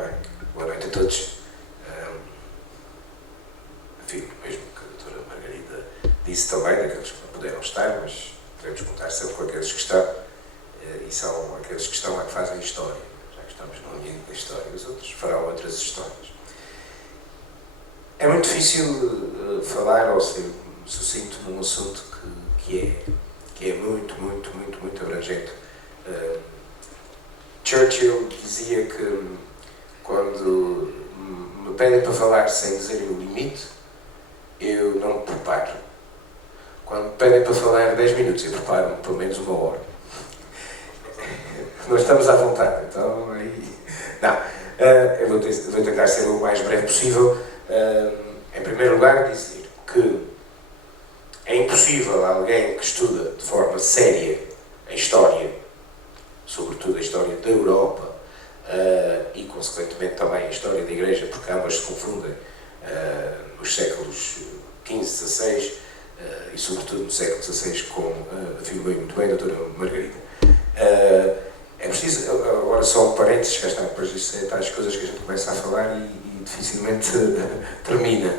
Bem, boa noite a todos. Enfim, mesmo que a doutora Margarida disse também, daqueles que não puderam estar, mas podemos contar sempre com aqueles que estão, e são aqueles que estão a que fazem história, já que estamos no ambiente da história, os outros farão outras histórias. É muito difícil falar ou ser sucinto num assunto que é muito abrangente. Churchill dizia que quando me pedem para falar sem dizerem o limite, eu não me preparo. Quando me pedem para falar 10 minutos, eu preparo-me pelo menos 1 hora. Nós estamos à vontade, então aí... Não, eu vou tentar ser o mais breve possível. Em primeiro lugar, dizer que é impossível alguém que estuda de forma séria a história, sobretudo a história da Europa, e consequentemente também a história da Igreja, porque ambas se confundem nos séculos XV, XVI e sobretudo no século XVI, como afirmou muito bem a doutora Margarida. É preciso, agora só um parênteses, que está depois disso, tais coisas que a gente começa a falar e dificilmente termina.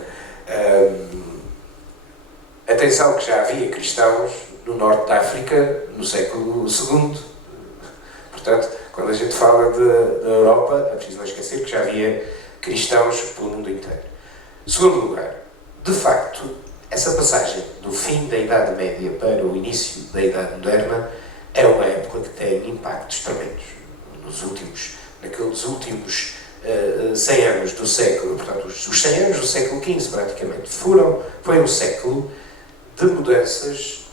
Atenção que já havia cristãos no norte da África no século II. Portanto, quando a gente fala da Europa, é preciso não esquecer que já havia cristãos pelo mundo inteiro. Segundo lugar, de facto, essa passagem do fim da Idade Média para o início da Idade Moderna é uma época que tem impactos tremendos. Naqueles últimos 100 anos do século, portanto, os 100 anos do século XV, praticamente, foi um século de mudanças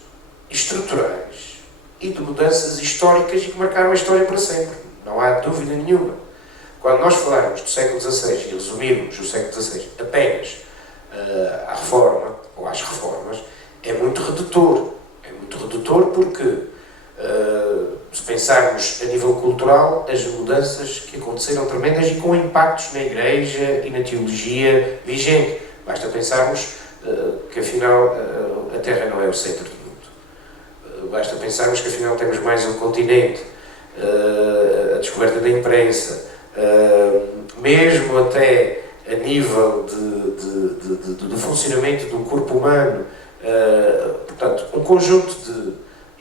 estruturais e de mudanças históricas e que marcaram a história para sempre. Não há dúvida nenhuma. Quando nós falarmos do século XVI e resumirmos o século XVI apenas à reforma, ou às reformas, é muito redutor. É muito redutor porque, se pensarmos a nível cultural, as mudanças que aconteceram tremendas e com impactos na Igreja e na teologia vigente. Basta pensarmos que afinal a Terra não é o centro do mundo. Basta pensarmos que afinal temos mais um continente, a descoberta da imprensa, mesmo até a nível do funcionamento do corpo humano, portanto, um conjunto de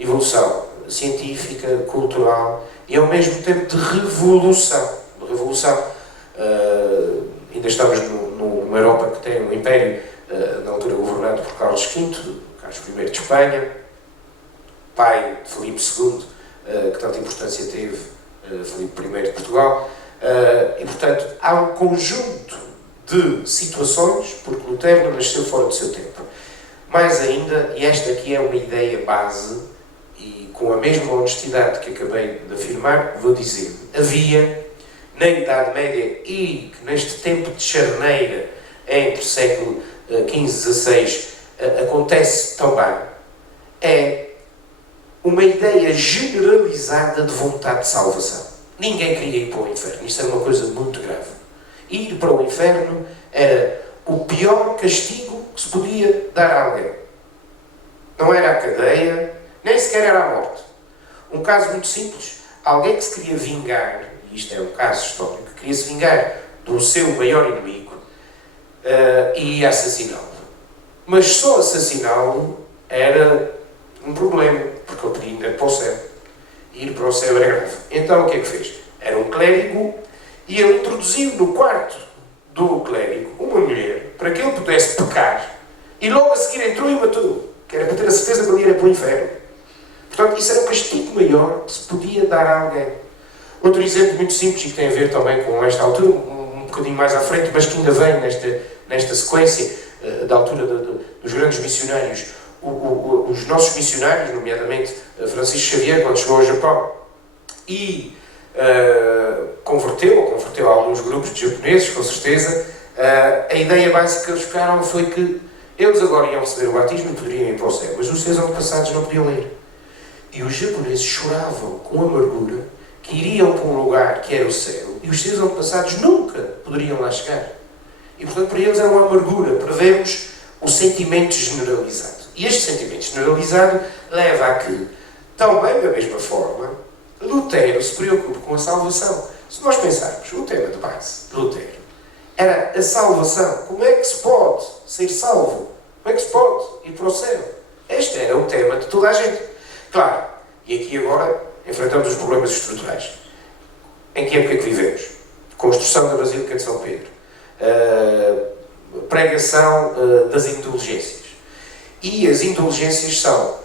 evolução científica, cultural e ao mesmo tempo de revolução. Ainda estamos numa Europa que tem um império, na altura governado por Carlos V, Carlos I de Espanha, pai de Filipe II, que tanta importância teve, Filipe I de Portugal, e portanto há um conjunto de situações, porque Lutero nasceu fora do seu tempo. Mais ainda, e esta aqui é uma ideia base, e com a mesma honestidade que acabei de afirmar, vou dizer, havia na Idade Média e neste tempo de charneira entre o século XV e XVI acontece também, é uma ideia generalizada de vontade de salvação. Ninguém queria ir para o inferno. Isto era uma coisa muito grave. Ir para o inferno era o pior castigo que se podia dar a alguém. Não era a cadeia, nem sequer era a morte. Um caso muito simples. Alguém que se queria vingar, e isto é um caso histórico, queria se vingar do seu maior inimigo e ia assassiná-lo. Mas só assassiná-lo era um problema, porque ele podia ir para o céu. Ir para o céu era grave. Então o que é que fez? Era um clérigo e ele introduziu no quarto do clérigo uma mulher para que ele pudesse pecar e logo a seguir entrou e matou, que era para ter a certeza que ele ia para o inferno. Portanto, isso era o castigo maior que se podia dar a alguém. Outro exemplo muito simples e que tem a ver também com esta altura, um bocadinho mais à frente, mas que ainda vem nesta sequência da altura dos grandes missionários. Os nossos missionários, nomeadamente Francisco Xavier, quando chegou ao Japão e converteu alguns grupos de japoneses, com certeza, a ideia básica que eles ficaram foi que eles agora iam receber o batismo e poderiam ir para o céu, mas os seus antepassados não podiam ir. E os japoneses choravam com amargura que iriam para um lugar que era o céu e os seus antepassados nunca poderiam lá chegar. E portanto para eles era uma amargura, para vermos o sentimento generalizado. E este sentimento generalizado leva a que, também da mesma forma, Lutero se preocupe com a salvação. Se nós pensarmos, o tema de base de Lutero era a salvação. Como é que se pode ser salvo? Como é que se pode ir para o céu? Este era o tema de toda a gente. Claro, e aqui agora enfrentamos os problemas estruturais. Em que época é que vivemos? Construção da Basílica de São Pedro. Pregação das indulgências. E as indulgências são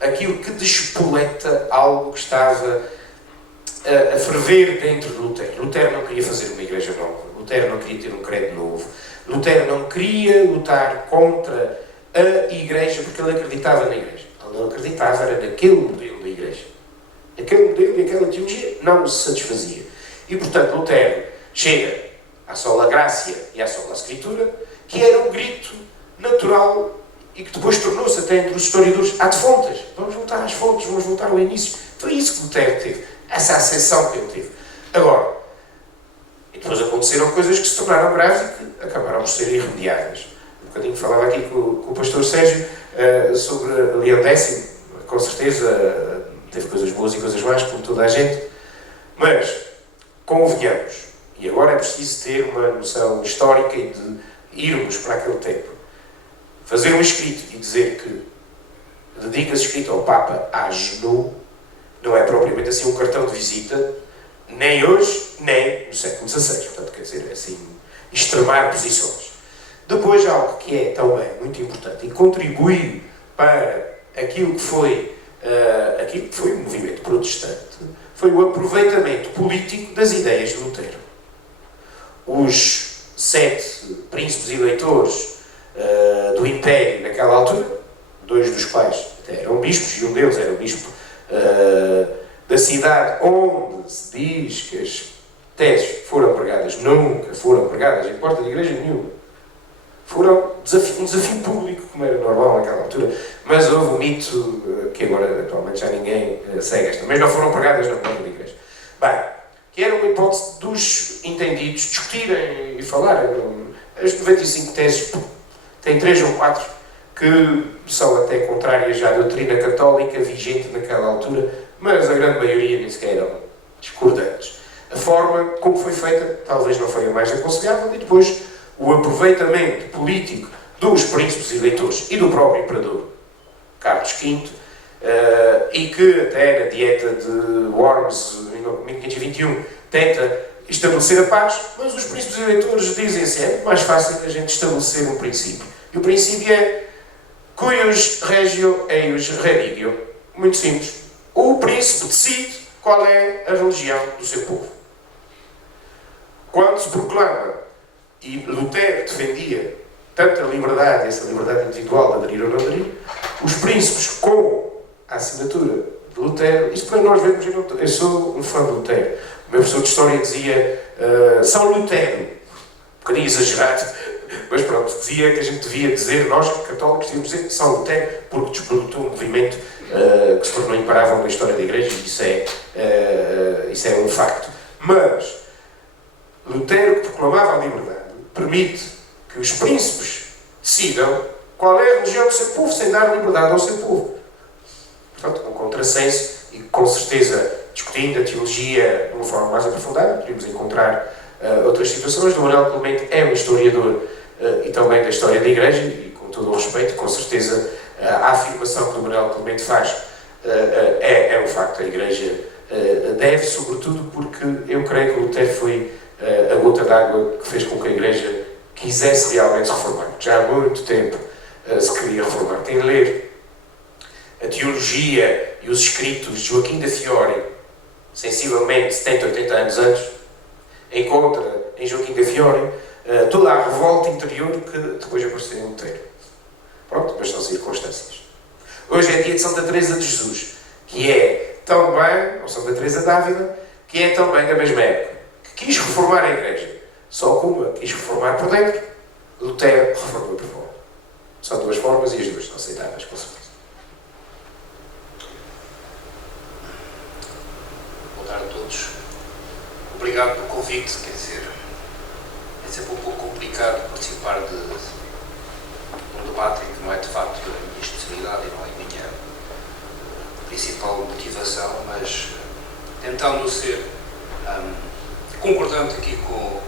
aquilo que despoleta algo que estava a ferver dentro de Lutero. Lutero não queria fazer uma igreja nova. Lutero não queria ter um credo novo. Lutero não queria lutar contra a igreja porque ele acreditava na igreja. Ele não acreditava era naquele modelo da igreja. Aquele modelo e aquela teologia não se satisfazia. E, portanto, Lutero chega à sola Gracia e à sola Escritura, que era um grito natural e que depois tornou-se até entre os historiadores ad fontes. Vamos voltar às fontes, vamos voltar ao início. Foi isso que Lutero teve. Essa acessão que ele teve. Agora, e depois aconteceram coisas que se tornaram graves e que acabaram por ser irremediáveis. Um bocadinho falava aqui com o pastor Sérgio sobre Leão X, com certeza teve coisas boas e coisas más, como toda a gente, mas convenhamos, e agora é preciso ter uma noção histórica e de irmos para aquele tempo. Fazer um escrito e dizer que dedica-se escrito ao Papa à genoux não é propriamente assim um cartão de visita, nem hoje, nem no século XVI. Portanto, quer dizer, é assim, extremar posições. Depois, algo que é também muito importante e contribui para aquilo que foi o movimento protestante, foi o aproveitamento político das ideias de Lutero. Os 7 príncipes eleitores do Império naquela altura, 2 dos quais até eram bispos, e um deles era o bispo da cidade onde se diz que as teses foram pregadas, nunca foram pregadas em porta de igreja nenhuma. Foram um desafio público, como era normal naquela altura, mas houve um mito que agora atualmente já ninguém segue esta, mas não foram pregadas na porta da igreja. Bem, que era uma hipótese dos entendidos discutirem e falarem. As 95 teses têm 3 ou 4 que são até contrárias à doutrina católica vigente naquela altura, mas a grande maioria nem sequer eram discordantes. A forma como foi feita talvez não foi a mais aconselhável, e depois o aproveitamento político dos príncipes eleitores e do próprio imperador Carlos V, e que até na dieta de Worms, em 1521, tenta estabelecer a paz, mas os príncipes eleitores dizem sempre mais fácil que a gente estabelecer um princípio. E o princípio é cuius regio eius religio. Muito simples. O príncipe decide qual é a religião do seu povo. Quando se proclama, e Lutero defendia tanto a liberdade, essa liberdade individual de aderir ou não aderir, os príncipes com a assinatura de Lutero, isto para nós vermos, eu sou um fã de Lutero. O meu professor de História dizia São Lutero, um bocadinho exagerado, mas pronto, dizia que a gente devia dizer, nós católicos devíamos dizer São Lutero, porque desprodutou um movimento que se tornou imparável na história da Igreja, e isso é um facto. Mas Lutero, que proclamava a liberdade, permite que os príncipes decidam qual é a religião do seu povo, sem dar liberdade ao seu povo. Portanto, um contrassenso, e com certeza, discutindo a teologia de uma forma mais aprofundada, podemos encontrar outras situações. O Manuel Clemente é um historiador e também da história da Igreja, e com todo o respeito, com certeza, a afirmação que o Manuel Clemente faz é um facto. A Igreja deve, sobretudo, porque eu creio que Lutero foi a gota d'água que fez com que a Igreja quisesse realmente se reformar. Já há muito tempo se queria reformar. Tem de ler a teologia e os escritos de Joaquim da Fiore, sensivelmente 70, 80 anos antes, encontra em Joaquim da Fiore toda a revolta interior que depois apareceu em Lutero. Pronto, mas são circunstâncias. Hoje é dia de Santa Teresa de Jesus, que é também, ou Santa Teresa d'Ávila, que é também da mesma época, que quis reformar a Igreja. Só que uma quis reformar por dentro, Lutero reformou por fora. São duas formas e as duas são aceitáveis, com certeza. Boa tarde a todos. Obrigado pelo convite, quer dizer, é sempre um pouco complicado participar de um debate em que não é de facto a minha especialidade e não é a minha principal motivação, mas tentando ser concordando aqui com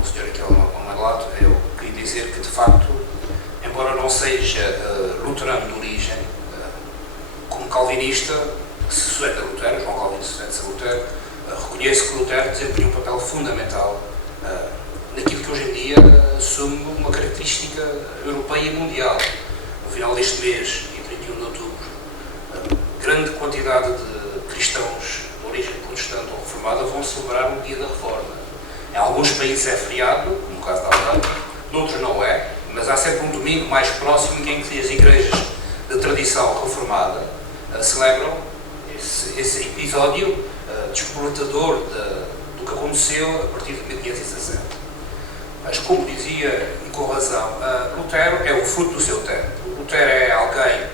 o senhor aqui ao meu lado, eu queria dizer que, de facto, embora não seja luterano de origem, como calvinista, se sujeita a Lutero, João Calvino se sujeita a Lutero, reconheço que Lutero desempenhou um papel fundamental naquilo que hoje em dia assume uma característica europeia e mundial. No final deste mês, em 31 de outubro, grande quantidade de cristãos de origem protestante ou reformada vão celebrar o dia da Reforma. Em alguns países é feriado, como o caso da Alemanha, noutros não é, mas há sempre um domingo mais próximo em que as igrejas de tradição reformada celebram esse episódio despoletador do que aconteceu a partir de 1517. Mas, como dizia, e com razão, Lutero é o fruto do seu tempo. Lutero é alguém,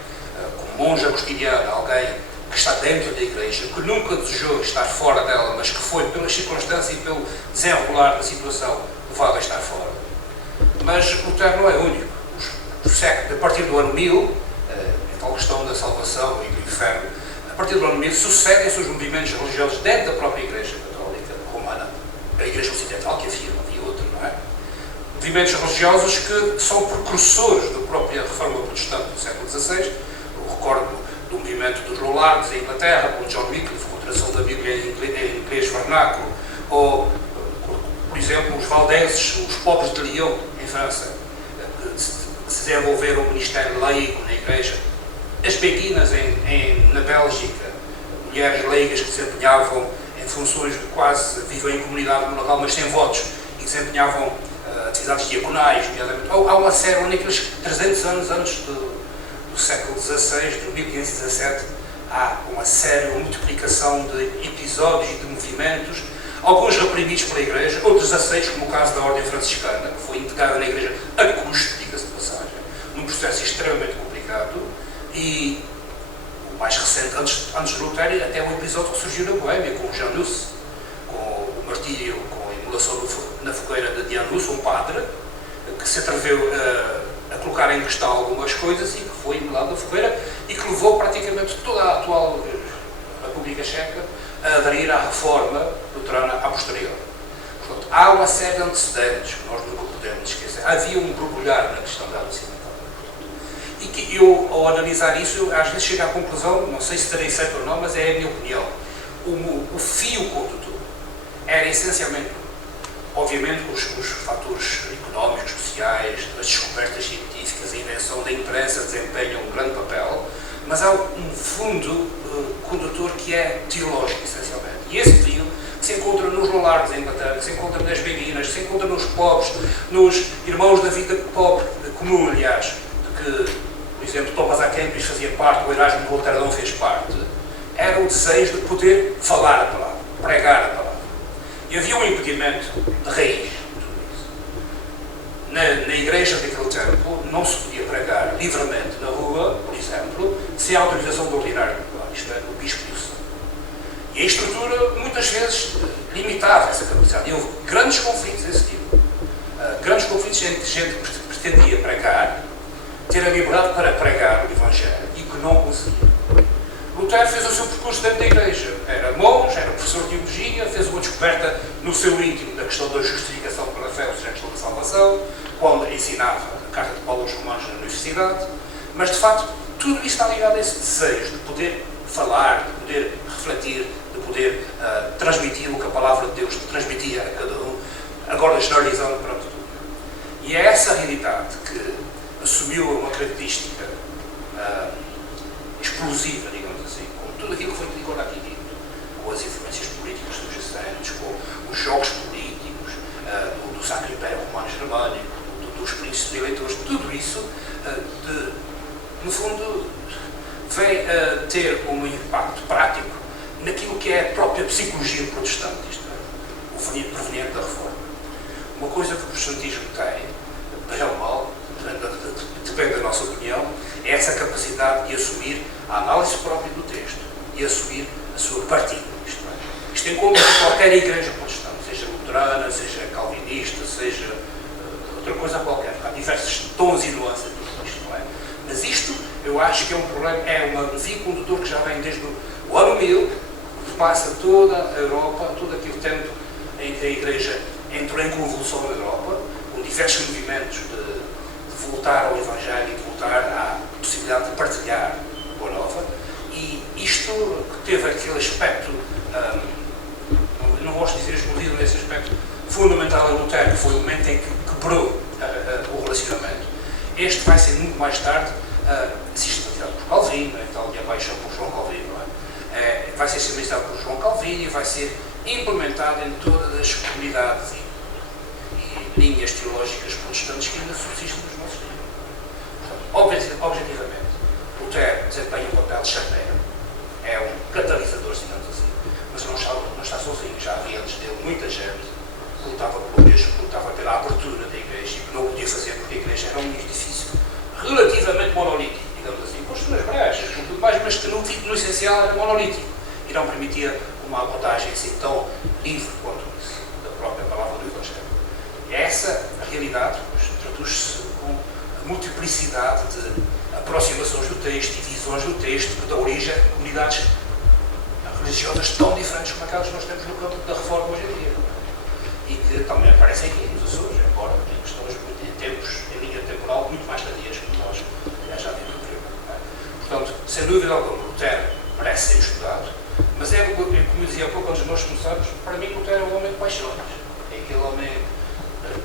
como monge agostiniano, alguém que está dentro da igreja, que nunca desejou estar fora dela, mas que foi, pelas circunstâncias e pelo desenrolar da situação, levado a estar fora. Mas Lutero não é único. A partir do ano 1000, a tal questão da salvação e do inferno, a partir do ano 1000 sucedem-se os movimentos religiosos dentro da própria Igreja Católica Romana, a Igreja Ocidental que havia, não havia outra, não é? Movimentos religiosos que são precursores da própria Reforma Protestante do século XVI. Eu recordo do movimento dos Lollards em Inglaterra, com John Wycliffe, com a tradução da Bíblia em inglês vernáculo, ou, por exemplo, os valdenses, os pobres de Lyon, em França, que se desenvolveram um ministério laico na Igreja. As beguinas na Bélgica, mulheres leigas que desempenhavam em funções de quase vivem em comunidade monacal, mas sem votos, e desempenhavam atividades diaconais, nomeadamente. Há uma série, naqueles 300 anos antes do século XVI, de 1517, há uma série, uma multiplicação de episódios e de movimentos, alguns reprimidos pela Igreja, outros aceitos, como o caso da Ordem Franciscana, que foi integrada na Igreja a custo, diga-se de passagem, num processo extremamente complicado, e o mais recente, antes de Lutero, até um episódio que surgiu na Boémia, com o Janus, com o martírio, com a imolação na fogueira de Janus, um padre, que se atreveu a colocar em questão algumas coisas e que foi imolado na fogueira e que levou praticamente toda a atual República Checa a aderir à reforma luterana a posterior. Portanto, há uma série de antecedentes que nós nunca podemos esquecer. Havia um borbulhar na questão da ocidental. E que eu, ao analisar isso, eu, às vezes chego à conclusão, não sei se terei certo ou não, mas é a minha opinião. O fio condutor era essencialmente, obviamente, os fatores económicos, sociais, as descobertas científicas, a invenção da imprensa desempenham um grande papel, mas há um fundo condutor que é teológico, essencialmente. E esse fio que se encontra nos Lollards em Inglaterra, que se encontra nas beguinas, que se encontra nos pobres, nos irmãos da vida pobre, comum, aliás, de que, por exemplo, Thomas A. Kempis fazia parte, o Erasmo de Roterdão fez parte, era o desejo de poder falar a palavra, pregar a palavra. E havia um impedimento de raiz de tudo isso. Na igreja daquele tempo não se podia pregar livremente na rua, por exemplo, sem a autorização do ordinário popular, isto é, do bispo e o santo. E a estrutura, muitas vezes, limitava essa capacidade. E houve grandes conflitos desse tipo. Grandes conflitos entre gente que pretendia pregar, ter a liberdade para pregar o Evangelho e que não conseguia. Lutero fez o seu percurso dentro da Igreja. Era monge, era professor de teologia, fez uma descoberta no seu íntimo da questão da justificação pela fé, ou seja, a questão da salvação, quando ensinava a Carta de Paulo aos Romanos na universidade. Mas, de facto, tudo isso está ligado a esse desejo de poder falar, de poder refletir, de poder transmitir o que a Palavra de Deus transmitia a cada um, agora generalizando para tudo. E é essa realidade que assumiu uma característica explosiva, digamos assim, com tudo aquilo que foi agora aqui dito, com as influências políticas subjacentes, com os jogos políticos, do Sacro Império Romano Germânico, dos príncipes eleitores, tudo isso, no fundo, vem a ter um impacto prático naquilo que é a própria psicologia protestante, isto é, o proveniente da Reforma. Uma coisa que o protestantismo tem, bem ou mal, depende da nossa opinião, é essa capacidade de assumir a análise própria do texto e assumir a sua partilha. Isto encontra qualquer igreja protestante, seja luterana, seja calvinista, seja outra coisa qualquer. Há diversos tons e nuances de tudo isto, não é? Mas isto, eu acho que é um problema, é um fio condutor que já vem desde o ano 1000, passa toda a Europa, todo aquele tempo em que a Igreja entrou em convulsão na Europa, com diversos movimentos de voltar ao Evangelho e de voltar à possibilidade de partilhar a Boa Nova, e isto teve aquele aspecto, não gosto de dizer escondido nesse aspecto, fundamental em Lutero, que foi o momento em que quebrou o relacionamento. Este vai ser muito mais tarde sistematizado por Calvino, a tal de a paixão por João Calvino, não é? Vai ser sistematizado por João Calvino e vai ser implementado em todas as comunidades e linhas teológicas protestantes que ainda subsistem nos nossos dias. Portanto, objetivamente, Lutero desempenha um papel de chapeiro, é um catalisador, se não assim, mas não está sozinho. Já havia antes dele muita gente que lutava pelo mesmo, que lutava pela abertura da Igreja e que não podia fazer porque a Igreja era um edifício relativamente monolítico, digamos assim, com as suas brechas, com tudo mais, mas que no essencial era monolítico e não permitia uma abordagem assim tão livre quanto isso, da própria palavra do Evangelho. E essa realidade traduz-se com a multiplicidade de aproximações do texto e visões do texto que dá origem a comunidades religiosas tão diferentes como aquelas que nós temos no campo da Reforma hoje em dia. E que também aparecem aqui nos Açores, embora em questões em tempos, em linha temporal, muito mais tardias que nós já vimos no primeiro. Portanto, sem dúvida alguma, Lutero merece ser estudado, mas como eu dizia há pouco, antes de nós começarmos, para mim Lutero é um homem de paixões. É aquele homem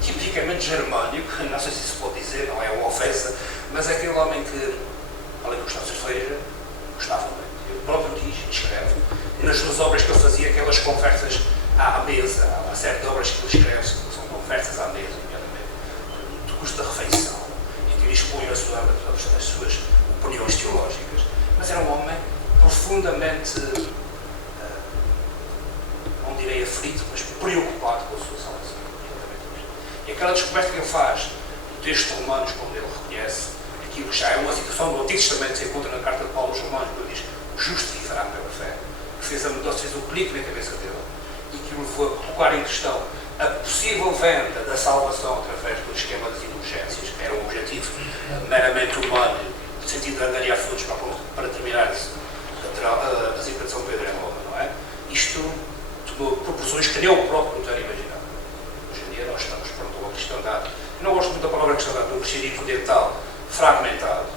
tipicamente germânico, não sei se isso pode dizer, não é uma ofensa, mas é aquele homem que, além de gostar de cerveja, gostava muito. Ele próprio diz, escreve, nas suas obras que ele fazia, aquelas conversas à mesa, há uma série de obras que ele escreve, que são conversas à mesa, nomeadamente, do custo da refeição, em que ele expõe as suas opiniões teológicas. Mas era um homem profundamente, não direi aflito, mas preocupado com a sua salvação. E aquela descoberta que ele faz do texto de Romanos, como ele reconhece, aquilo que já é uma citação do Antigo Testamento que se encontra na carta de Paulo aos Romanos, quando ele diz: o justo viverá pela fé, que fez a mudança, fez o clique na cabeça dele, e que o levou a colocar em questão a possível venda da salvação através do esquema das indulgências, que era um objetivo meramente humano, no sentido de angariar fundos para terminar a basílica de São Pedro em Roma, não é? Isto tomou proporções que nem o próprio Lutero imaginava. Hoje em dia nós estamos pronto a uma cristandade, eu não gosto muito da palavra cristandade, do cristianismo ocidental fragmentado,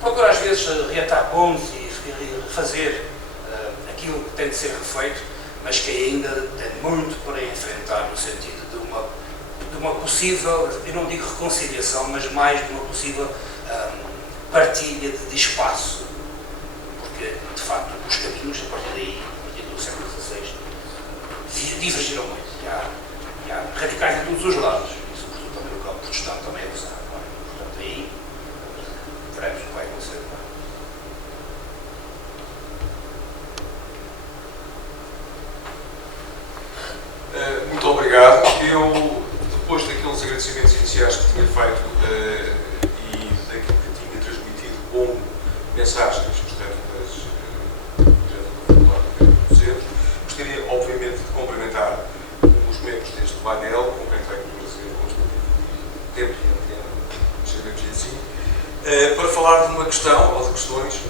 procura às vezes reatar pontos e refazer aquilo que tem de ser refeito, mas que ainda tem muito para enfrentar no sentido de uma possível, eu não digo reconciliação, mas mais de uma possível partilha de espaço, porque de facto os caminhos a partir daí, a partir do século XVI, divergiram muito, e há radicais de todos os lados, e sobretudo também no campo protestante também é usado, portanto aí veremos o que vai acontecer. Muito obrigado. Eu, depois daqueles agradecimentos iniciais que tinha feito e daquilo que tinha transmitido como mensagens gostaria, obviamente, de cumprimentar os membros deste painel, com quem tenho o prazer de tempo e antena, chamemos assim, para falar de uma questão, ou de questões,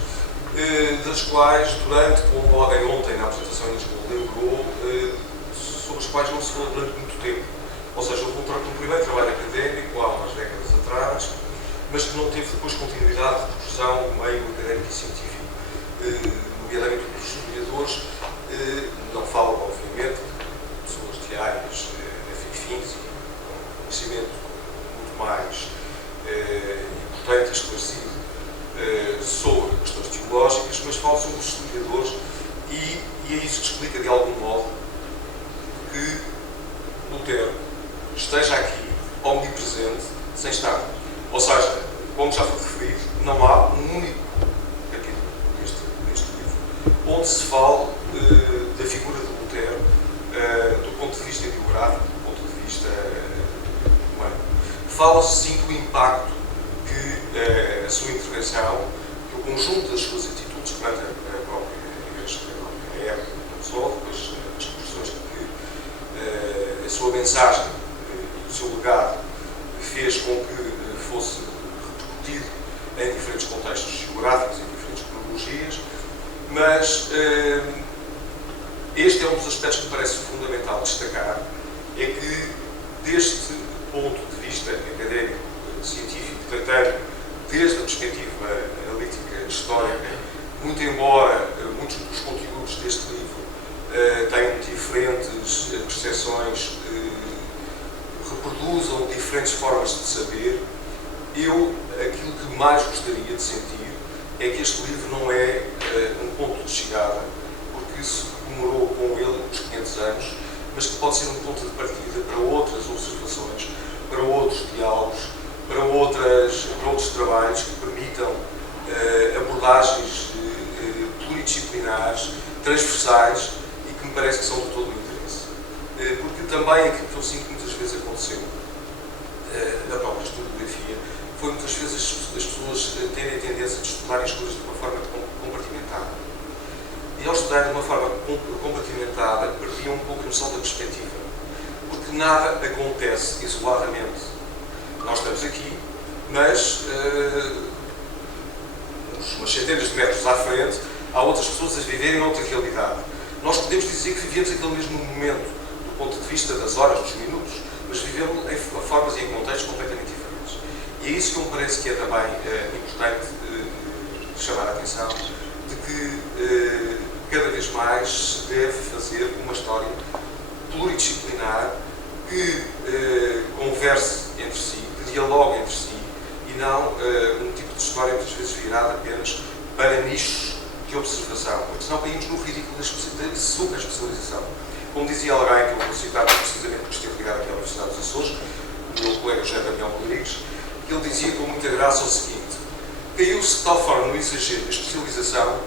das quais, durante, como o Odem ontem na apresentação em Lisboa lembrou, sobre os quais não se falou durante muito tempo. Ou seja, houve um primeiro trabalho académico, há umas décadas atrás, mas que não teve depois continuidade de profissão no meio académico e científico. Nomeadamente os historiadores não falam, obviamente, de pessoas de áreas afins e com conhecimento muito mais importante e esclarecido sobre questões teológicas, mas falam sobre os historiadores e é isso que explica, de algum modo, que Lutero esteja aqui, omnipresente, sem estar. Ou seja, como já foi referido, não há um único capítulo neste livro onde se fale da figura de Lutero do ponto de vista biográfico, do ponto de vista humano. Fala-se sim do impacto que a sua intervenção, que o conjunto das suas atitudes perante a própria Igreja, a época, não só, depois as expressões que a sua mensagem e o seu legado fez com que fosse repercutido em diferentes contextos geográficos, em diferentes cronologias, mas este é um dos aspectos que me parece fundamental destacar, é que deste ponto de vista académico, científico, tratando desde a perspectiva analítica, histórica, muito embora muitos dos conteúdos deste livro tenham diferentes percepções, reproduzam diferentes formas de saber, aquilo que mais gostaria de sentir é que este livro não é um ponto de chegada, porque se comemorou com ele os 500 anos, mas que pode ser um ponto de partida para outras observações, para outros diálogos, para outros trabalhos que permitam abordagens pluridisciplinares, transversais e que me parece que são de todo o interesse. Porque também aquilo que eu sinto que muitas vezes aconteceu na própria historiografia foi muitas vezes as pessoas terem a tendência de estudar as coisas de uma forma compartimentada. E ao estudar de uma forma compartimentada, perdiam um pouco a noção da perspectiva. Porque nada acontece isoladamente. Nós estamos aqui, mas umas centenas de metros à frente, há outras pessoas a viverem outra realidade. Nós podemos dizer que vivemos aquele mesmo momento, do ponto de vista das horas, dos minutos, mas vivemos em formas e em contextos completamente diferentes. E é isso que me parece que é também importante chamar a atenção, de que cada vez mais se deve fazer uma história pluridisciplinar que converse entre si, que dialogue entre si, e não um tipo de história muitas vezes virada apenas para nichos de observação, porque senão caímos no ridículo da super-especialização. Como dizia alguém, que eu vou citar precisamente porque esteve ligado aqui à Universidade dos Açores, o meu colega José Damião Rodrigues, que ele dizia com muita graça o seguinte: caiu-se de tal forma no exagero da especialização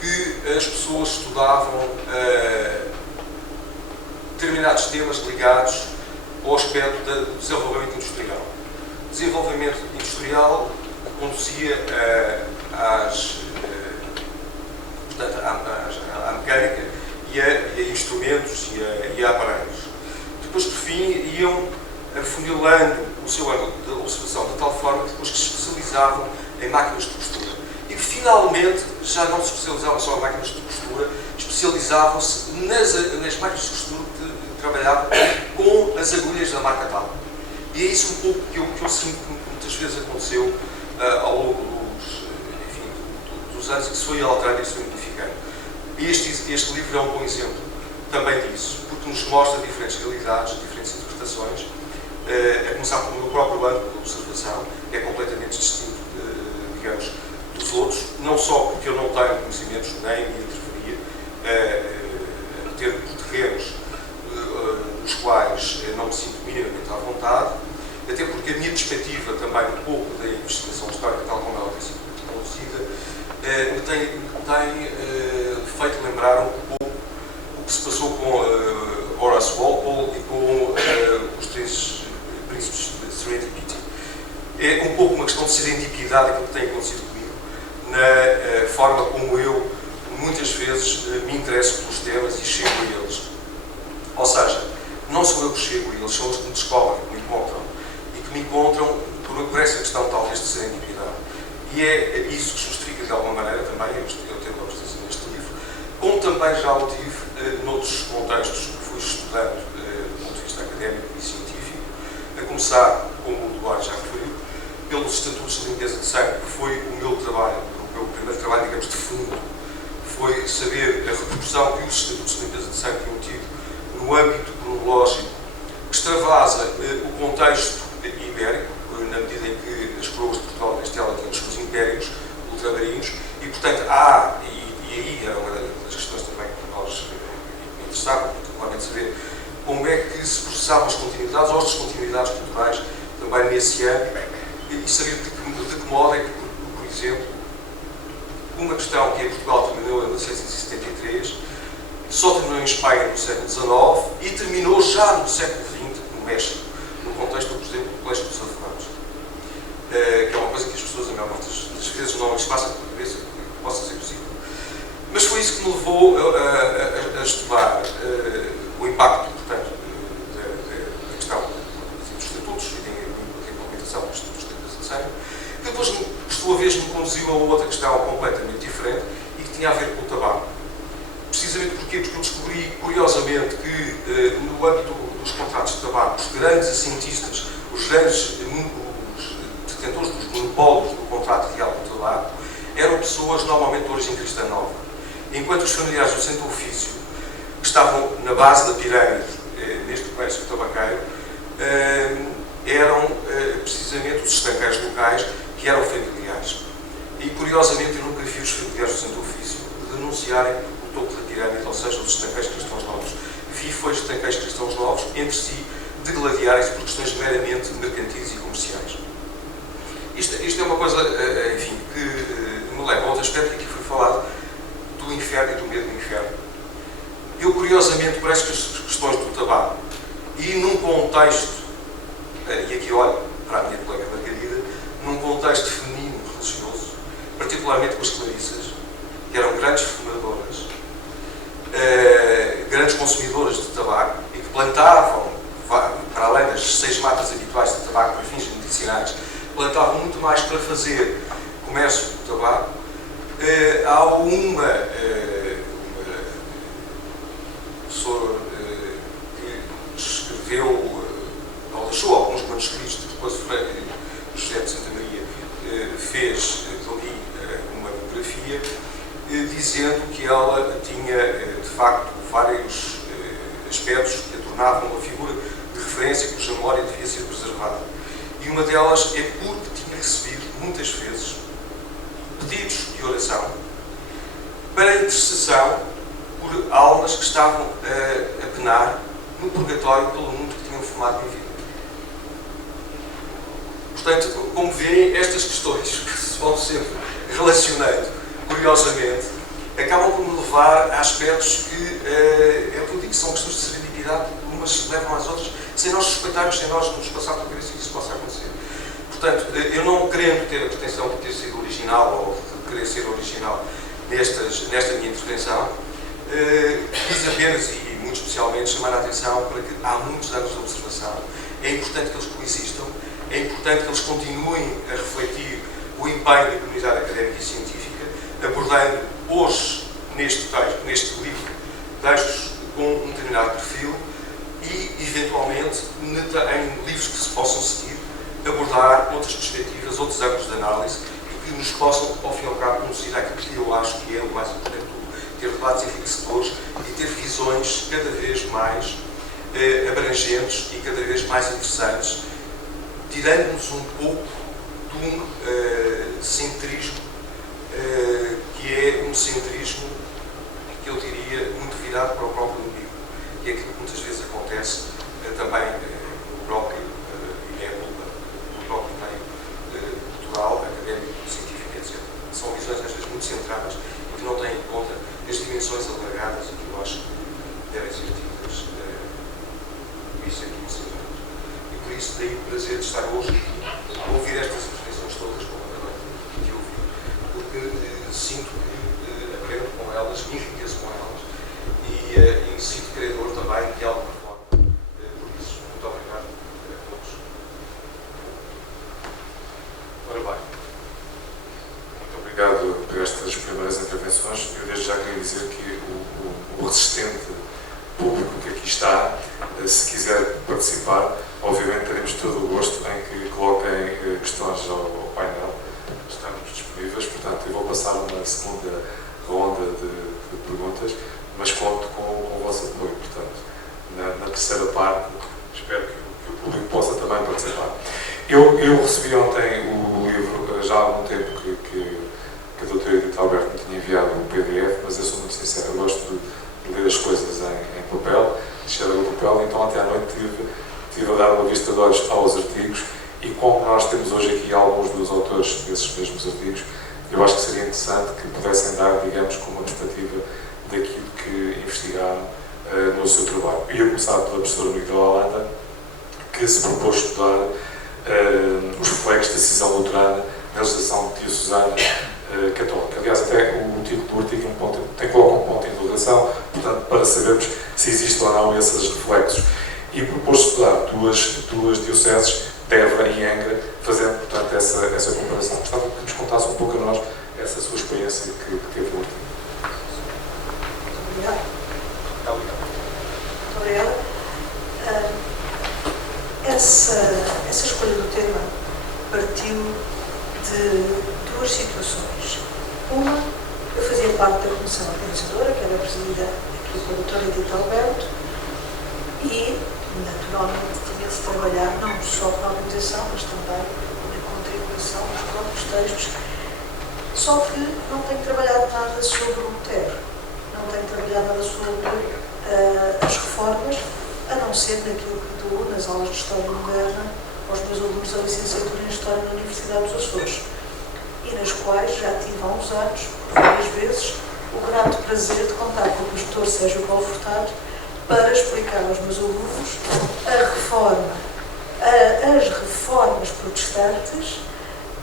que as pessoas estudavam determinados temas ligados ao aspecto do desenvolvimento industrial. O desenvolvimento industrial conduzia à mecânica e a instrumentos e a aparelhos. Depois, por fim, iam afunilando o seu ângulo de observação de tal forma que depois se especializavam em máquinas de costura. E finalmente já não se especializavam só em máquinas de costura, especializavam-se nas máquinas de costura que trabalhavam com as agulhas da marca tal. E é isso um pouco que eu sinto que muitas vezes aconteceu ao longo dos anos, que se foi alterando e se foi modificando. Este livro é um bom exemplo também disso, porque nos mostra diferentes realidades, diferentes interpretações, a começar pelo meu próprio âmbito de observação, que é completamente distinto, digamos, dos outros, não só porque eu não tenho conhecimentos nem me atreveria a ter terrenos dos quais não me sinto minimamente à vontade, até porque a minha perspectiva também um pouco da investigação histórica, tal como ela tem sido conduzida, me tem feito lembrar um pouco o que se passou com Horace Walpole e com os três príncipes de Serendipity. É um pouco uma questão de serendipidade aquilo que tem acontecido comigo, na forma como eu muitas vezes me interesso pelos temas e chego a eles. Ou seja, não sou eu que chego a eles, são eles que me descobrem, que me encontram, e que me encontram por essa questão talvez de serendipidade. E é isso que justifica de alguma maneira também eu ter uma presença neste livro, como também já o tive noutros contextos que fui estudando do ponto de vista académico e científico, a começar, como o Duarte já referiu, pelos Estatutos de Limpeza de Sangue, que foi o meu trabalho, o meu primeiro trabalho, digamos, de fundo, foi saber a repercussão que os Estatutos de Limpeza de Sangue tinham tido no âmbito cronológico, que extravasa o contexto ibérico, na medida em que as coroas de Portugal neste ela tinham os seus impérios ultramarinos, e portanto e aí era uma das questões também que nós me interessava, particularmente saber como é que se processavam as continuidades ou as descontinuidades culturais também nesse ano, e saber de que modo é que, por exemplo, uma questão que em Portugal terminou em 1673, só terminou em Espanha no século XIX e terminou já no século XX no México, no contexto, por exemplo, do Colégio dos Advogados. Que é uma coisa que as pessoas, a maior parte das vezes, não lhes passa pela cabeça que possa ser possível. Mas foi isso que me levou a estudar o impacto, portanto, da questão dos estatutos e da implementação dos estatutos de limpeza de sangue, que depois, por sua vez, me conduziu a outra questão completamente diferente e que tinha a ver com o tabaco. Precisamente porque eu descobri, curiosamente, que no âmbito dos contratos de tabaco, os grandes assentistas, os grandes detentores dos monopólios do contrato de álcool do tabaco, eram pessoas normalmente de origem cristã nova. Enquanto os familiares do centro ofício, que estavam na base da pirâmide, neste comércio tabaqueiro, eram precisamente os estanqueiros locais, que eram familiares. E, curiosamente, eu nunca vi os familiares do centro ofício denunciarem o topo da pirâmide, ou seja, os estanqueiros cristãos novos. Vi foi os estanqueiros cristãos novos, entre si, degladiarem-se por questões meramente mercantis e comerciais. Isto é uma coisa, enfim, que me leva a outro aspecto que aqui foi falado do inferno e do medo do inferno. Eu, curiosamente, por estas questões do tabaco, e num contexto, e aqui olho para a minha colega Margarida, num contexto feminino religioso, particularmente com as clarissas, que eram grandes fumadoras, grandes consumidoras de tabaco, e que plantavam, para além das 6 matas habituais de tabaco para fins medicinais, plantavam muito mais para fazer comércio de tabaco. Há uma professora que escreveu, ou deixou alguns manuscritos, depois José de Santa Maria fez ali uma biografia, dizendo que ela tinha, de facto, vários aspectos que a tornavam uma figura de referência cuja memória devia ser preservada. E uma delas é porque tinha recebido, muitas vezes, pedidos de oração para intercessão por almas que estavam a penar no purgatório pelo mundo que tinham formado em vida. Portanto, como veem, estas questões que se vão sempre relacionando, curiosamente, acabam por me levar a aspectos que, é o que eu digo, são questões de serenidade, umas levam às outras, sem nós suspeitarmos, sem nós nos passar pela cabeça que isso possa acontecer. Portanto, eu não querendo ter a pretensão de ter sido original ou de querer ser original nesta minha intervenção, quis apenas e muito especialmente chamar a atenção para que há muitos anos de observação. É importante que eles coexistam, é importante que eles continuem a refletir o empenho da comunidade académica e científica, abordando hoje, neste livro, textos com um determinado perfil e, eventualmente, em livros que se possam seguir, abordar outras perspectivas, outros ângulos de análise e que nos possam, ao fim e ao cabo, conduzir àquilo que eu acho que é o mais importante de tudo, ter debates enriquecedores e ter visões cada vez mais abrangentes e cada vez mais interessantes, tirando-nos um pouco de um centrismo que é um centrismo que eu diria muito virado para o próprio inimigo, que é aquilo que muitas vezes acontece também no próprio no próprio meio cultural, académico, científico, etc. São visões às vezes muito centradas e que não têm em conta as dimensões alargadas que eu acho que devem ser tidas isso aqui consideradas. E por isso daí o prazer de estar hoje aqui a ouvir estas intervenções todas como a noite que eu ouvi, porque sinto que aprendo com elas, me enriqueço com elas e me sinto credor também de algo por fora. Por isso, muito obrigado a todos. Ora bem, muito obrigado por estas primeiras intervenções. Eu desde já queria dizer que o resistente público que aqui está, se quiser participar, obviamente teremos todo o gosto em que coloquem questões ao painel. Estamos disponíveis, portanto, eu vou passar uma segunda ronda de perguntas, mas conto com o vosso apoio. Portanto, na terceira parte, espero que o público possa também participar. Eu recebi ontem o livro, já há algum tempo que a doutora Edith Alberto me tinha enviado um PDF, mas eu sou muito sincero, eu gosto de ler as coisas em papel, de cheirar o papel, então ontem à noite tive a dar uma vista de olhos aos artigos e como nós temos hoje aqui alguns dos autores desses mesmos artigos, eu acho que seria interessante que pudessem dar, digamos, com uma perspectiva daquilo que investigaram no seu trabalho. Eu ia começar pela professora Miguel Holanda, que se propôs estudar os reflexos da cisão luterana na legislação diocesana católica. Aliás, até o título do artigo tem coloca um ponto de interrogação, portanto, para sabermos se existem ou não esses reflexos. E propôs estudar duas dioceses, Évora e Angra, fazendo, portanto, essa comparação. Gostava que nos contasse um pouco a nós essa sua experiência que teve no artigo. obrigada. Obrigado. Muito obrigada. Essa escolha do tema partiu de duas situações. Uma, eu fazia parte da comissão organizadora, que era presidida aqui pela doutora Edith Alberto, e, naturalmente, tinha de trabalhar não só na organização, mas também na contribuição dos próprios textos. Só que não tenho trabalhado nada sobre o Lutero, não tenho trabalhado nada sobre as reformas, a não ser naquilo que dou nas aulas de História Moderna aos meus alunos da licenciatura em História na Universidade dos Açores, e nas quais já tive há uns anos, por várias vezes, o grato prazer de contar com o pastor Sérgio Paulo Furtado para explicar aos meus alunos as reformas protestantes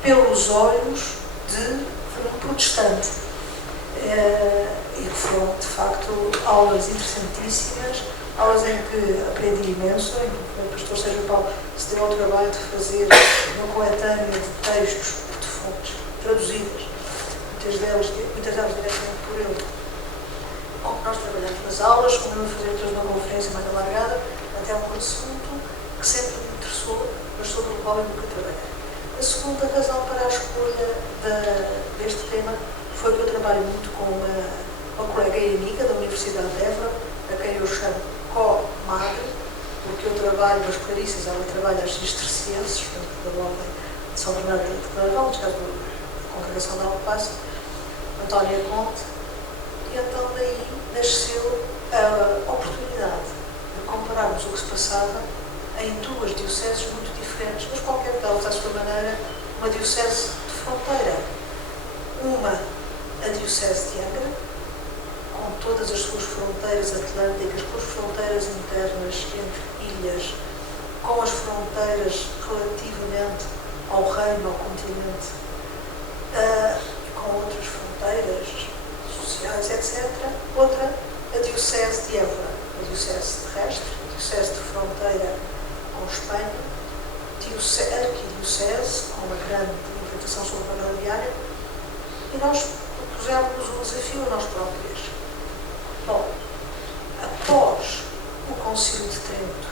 pelos olhos de um protestante. E que foram, de facto, aulas interessantíssimas, aulas em que aprendi imenso, em que o pastor Sérgio Paulo se deu ao trabalho de fazer uma coletânea de textos de fontes traduzidas, muitas delas diretamente por ele, com que nós trabalhamos nas aulas, como eu fazer depois uma conferência mais alargada, até um assunto que sempre me interessou, mas sobre o qual eu nunca trabalhei. A segunda razão para a escolha deste tema foi que eu trabalho muito com uma colega e amiga da Universidade de Évora, a quem eu chamo co-madre, porque eu trabalho as Clarissas, ela trabalha as cistercienses, da ordem de São Bernardo de Claraval, neste caso da Congregação da Alcobaça, Antónia Conte, e então daí nasceu a oportunidade de compararmos o que se passava em duas dioceses muito diferentes, mas qualquer delas, à sua maneira, uma diocese de fronteira. Uma, a diocese de Angra, com todas as suas fronteiras atlânticas, com as fronteiras internas entre ilhas, com as fronteiras relativamente ao reino, ao continente, com outras fronteiras sociais, etc. Outra, a diocese de Évora, a diocese terrestre, a diocese de fronteira com Espanha, arquidiocese, com uma grande implantação sobre a Banda Diária, e nós propusemos um desafio a nós próprios. Bom, após o Concílio de Trento,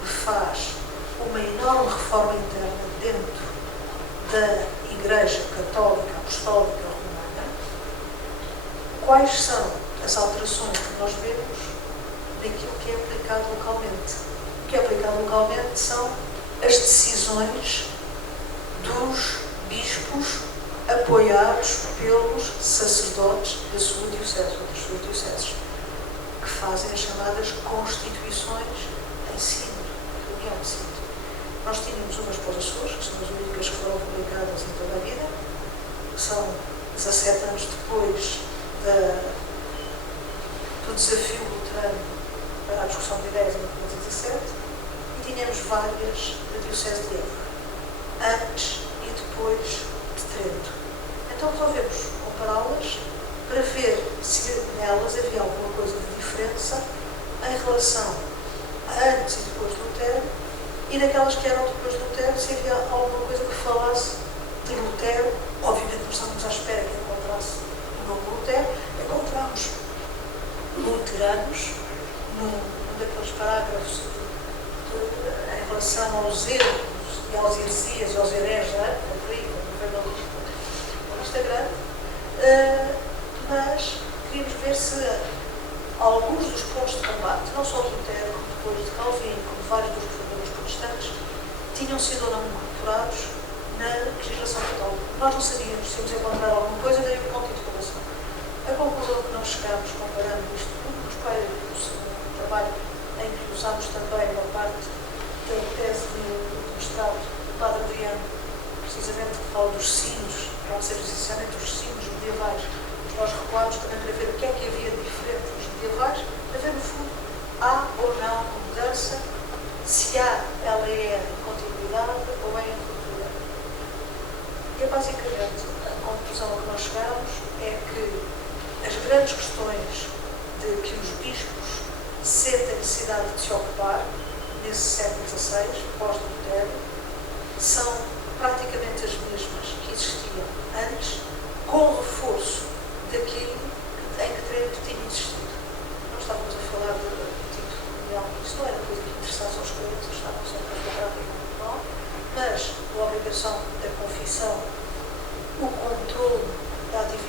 que faz uma enorme reforma interna dentro da Igreja Católica Apostólica Romana, quais são as alterações que nós vemos naquilo que é aplicado localmente? O que é aplicado localmente são as decisões dos bispos apoiados pelos sacerdotes da sua diocese, ou das suas dioceses, que fazem as chamadas constituições em sínodo, reunião de sínodo. Nós tínhamos umas para os Açores, que são as únicas que foram publicadas em toda a vida, que são 17 anos depois do desafio luterano para a discussão de ideias em 1917, e tínhamos várias da diocese de Évora, antes e depois de Trento. Então resolvemos compará-las para ver se nelas havia alguma coisa de diferença em relação a antes e depois de Lutero, e naquelas que eram depois de Lutero, se havia alguma coisa que falasse de Lutero. Obviamente nós estávamos à espera que encontrasse o nome Lutero, encontramos luteranos num daqueles parágrafos em relação aos erros e às heresias e aos hereges, no jornalismo, no Instagram, mas queríamos ver se alguns dos pontos de combate, não só de Lutero, como depois de Calvino, como vários dos reformadores protestantes, tinham sido ou não incorporados na legislação católica. Nós não sabíamos se íamos encontrar alguma coisa, daí o ponto de interrogação. A conclusão que nós chegámos comparando isto tudo, nos quais um trabalho em que usámos também uma parte da tese de mestrado do Padre Adriano, precisamente que fala dos sinos, para não ser precisamente os sinos medievais, mas nós recuámos também para ver o que é que havia de diferente dos medievais, para ver no fundo, há ou não mudança, se há, ela é em continuidade ou é em ruptura. E basicamente a conclusão a que nós chegamos é que as grandes questões de que os bispos sentem necessidade de se ocupar nesse século XVI, pós-Lutero, são praticamente as mesmas que existiam antes, com o reforço daquilo em que Trento tinha existido.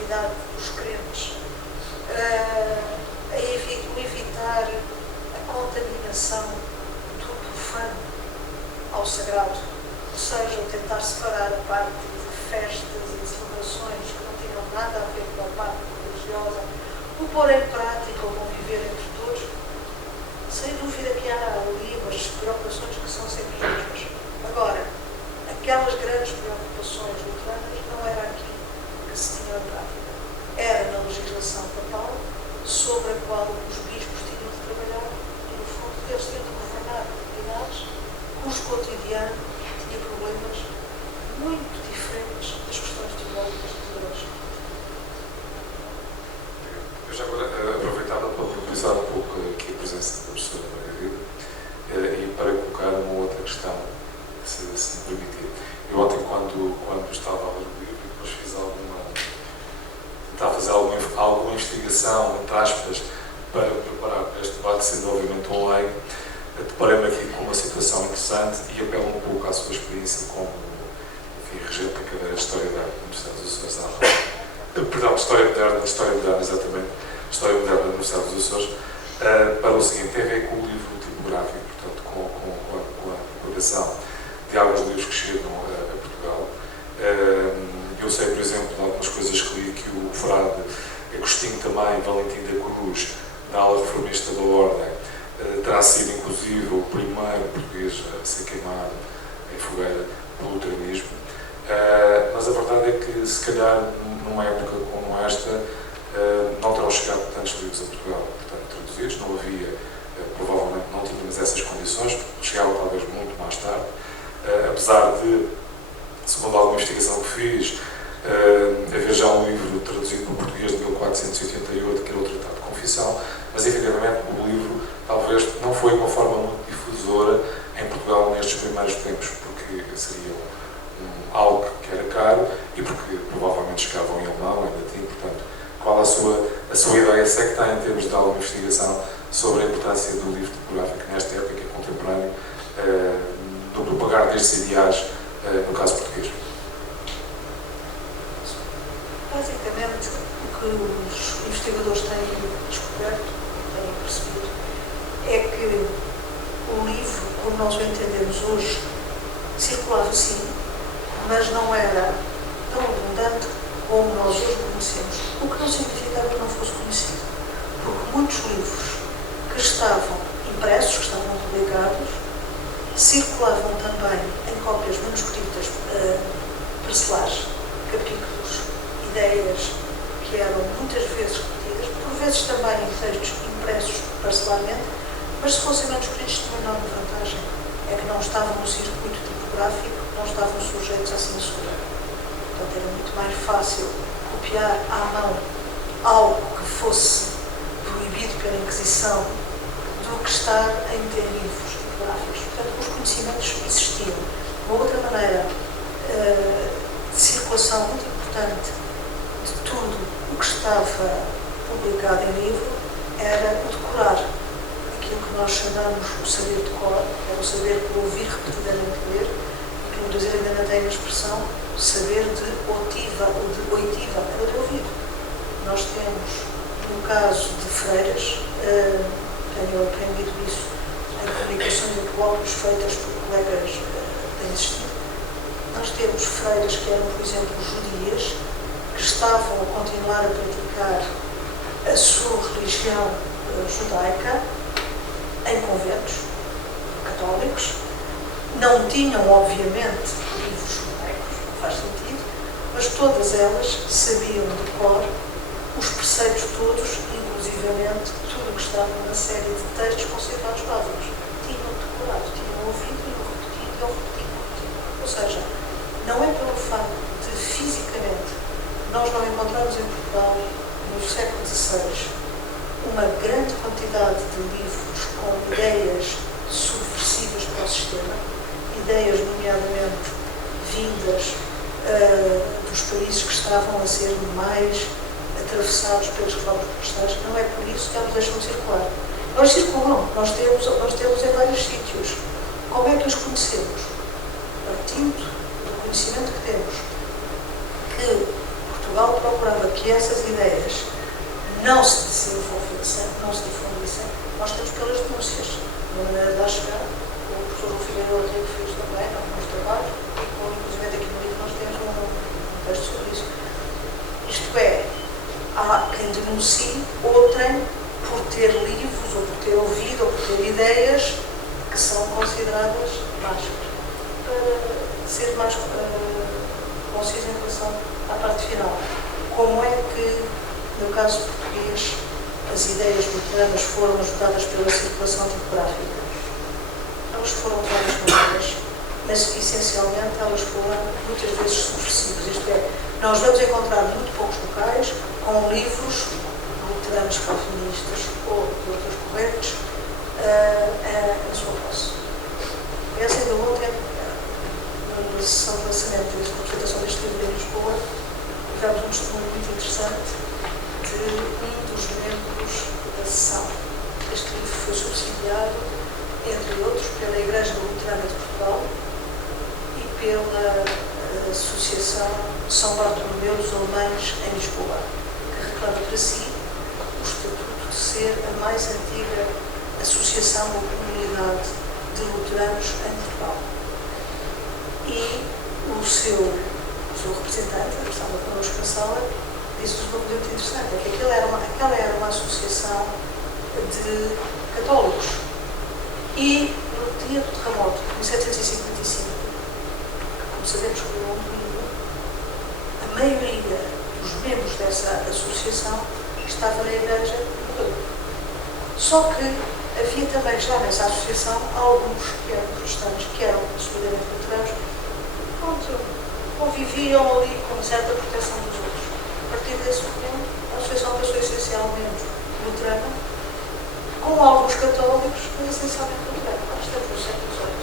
atividade dos crentes, o evitar a contaminação do profano ao sagrado, ou seja, o tentar separar a parte de festas e de celebrações que não tinham nada a ver com a parte religiosa, o pôr em prática, o conviver entre todos. Sem dúvida que há ali umas preocupações que são sempre as mesmas. Agora, aquelas grandes preocupações luteranas não era aqui que se tinha em prática. Era na legislação papal, sobre a qual os bispos tinham de trabalhar e, no fundo, eles tinham de governar comunidades cujo cotidiano tinha problemas muito diferentes das questões teológicas de hoje. Eu já agora aproveitava para propulsar um pouco aqui a presença da professora Margarida e para colocar uma outra questão, se me permitir. Eu ontem, quando estava a ler o livro, depois fiz tentar fazer alguma investigação, entre aspas, para preparar para este debate, sendo obviamente online, deparei-me aqui com uma situação interessante e apelo um pouco à sua experiência como, enfim, regente da cadeira de História da Universidade dos Açores, perdão, História Moderna, exatamente, História Moderna da Universidade dos Açores, para o seguinte, tem a ver com o livro tipográfico, portanto, com a propagação de alguns livros que chegam a Portugal. Eu sei, por exemplo, de algumas coisas que li que o frade Agostinho também, Valentim da Cruz, da ala reformista da Ordem, terá sido inclusive o primeiro português a ser queimado em fogueira pelo luteranismo. Mas a verdade é que, se calhar, numa época como esta, não terão chegado tantos livros a Portugal, portanto, traduzidos, não havia, provavelmente não tínhamos essas condições, chegaram talvez muito mais tarde, apesar de, segundo alguma investigação que fiz, haver já um livro traduzido para o português de 1488, que era o Tratado de Confissão, mas efetivamente o livro talvez não foi uma forma muito difusora em Portugal nestes primeiros tempos, porque seria algo que era caro e porque provavelmente chegavam em alemão, em latim, portanto, qual a sua ideia, se é que tem em termos de alguma investigação sobre a importância do livro tipográfico nesta época que é contemporâneo, no propagar destes ideais, no caso português? Basicamente, o que os investigadores têm descoberto, têm percebido, é que o livro, como nós o entendemos hoje, circulava sim, mas não era tão abundante como nós hoje conhecemos, o que não significava que não fosse conhecido, porque muitos livros que estavam impressos, que estavam publicados, circulavam também em cópias manuscritas parcelares, capítulos, ideias que eram muitas vezes repetidas, por vezes também em textos impressos parcelarmente, mas se fossem manuscritos tinham uma enorme vantagem, é que não estavam no circuito tipográfico, não estavam sujeitos à censura. Portanto, era muito mais fácil copiar à mão algo que fosse proibido pela Inquisição do que estar em ter livros tipográficos. Portanto, os conhecimentos existiam. Uma outra maneira de circulação muito importante de tudo o que estava publicado em livro era o decorar, aquilo que nós chamamos o saber de cor, é o saber de ouvir repetidamente ler, e que no Brasil ainda não tem a expressão saber de oitiva ou de oitiva, era de ouvido. Nós temos, no caso de freiras, tenho aprendido isso em publicações e colóquios feitas por colegas que têm existido. Nós temos freiras que eram, por exemplo, judias, que estavam a continuar a praticar a sua religião judaica em conventos católicos. Não tinham, obviamente, livros judaicos, não faz sentido, mas todas elas sabiam de cor os preceitos todos, inclusivamente tudo o que estava numa série de textos considerados básicos. Tinham decorado, tinham ouvido, tinham repetido, repetido. Ou seja, não é pelo facto de fisicamente nós não encontramos em Portugal, no século XVI, uma grande quantidade de livros com ideias subversivas para o sistema, ideias nomeadamente vindas dos países que estavam a ser mais atravessados pelas reformas protestadas. Não é por isso que elas deixam de circular. Elas circulam, nós temos em vários sítios. Como é que os conhecemos? Partindo do conhecimento que temos, que Portugal procurava que essas ideias não se difundissem, nós temos pelas denúncias. Uma maneira de lá chegar, o professor Figueiredo fez também alguns trabalhos, e inclusive aqui no livro nós temos um texto sobre isso. Isto é, há quem denuncie outrem por ter livros, ou por ter ouvido, ou por ter ideias que são consideradas más. Para ser mais conciso em relação à parte final, como é que, no caso português, as ideias luteranas foram ajudadas pela circulação tipográfica? Elas foram de várias maneiras, mas essencialmente elas foram muitas vezes subversivas. Isto é, nós vamos encontrar muito poucos locais com livros luteranos calvinistas ou de outras correntes na sua posse. Essa ainda ontem, na sessão de lançamento da apresentação deste livro em Lisboa, tivemos um testemunho muito interessante de um dos membros da sessão. Este livro foi subsidiado, entre outros, pela Igreja Luterana de Portugal e pela Associação São Bartolomeu dos Alemães em Lisboa, que reclama para si o estatuto de ser a mais antiga associação ou comunidade de luteranos em Portugal. E o seu representante, que estava connosco na sala, disse-nos uma coisa muito interessante, é que aquela era uma associação de católicos. E no dia do terremoto, em 1755, como sabemos que foi um domingo, a maioria dos membros dessa associação estava na igreja e morreu. Só que havia também já nessa associação alguns que eram protestantes, que eram seguramente luteranos, conviviam ali com certa proteção dos outros. A partir desse momento, a associação passou essencialmente luterana, com alguns católicos, mas essencialmente luterana. Nós estamos no século XVIII,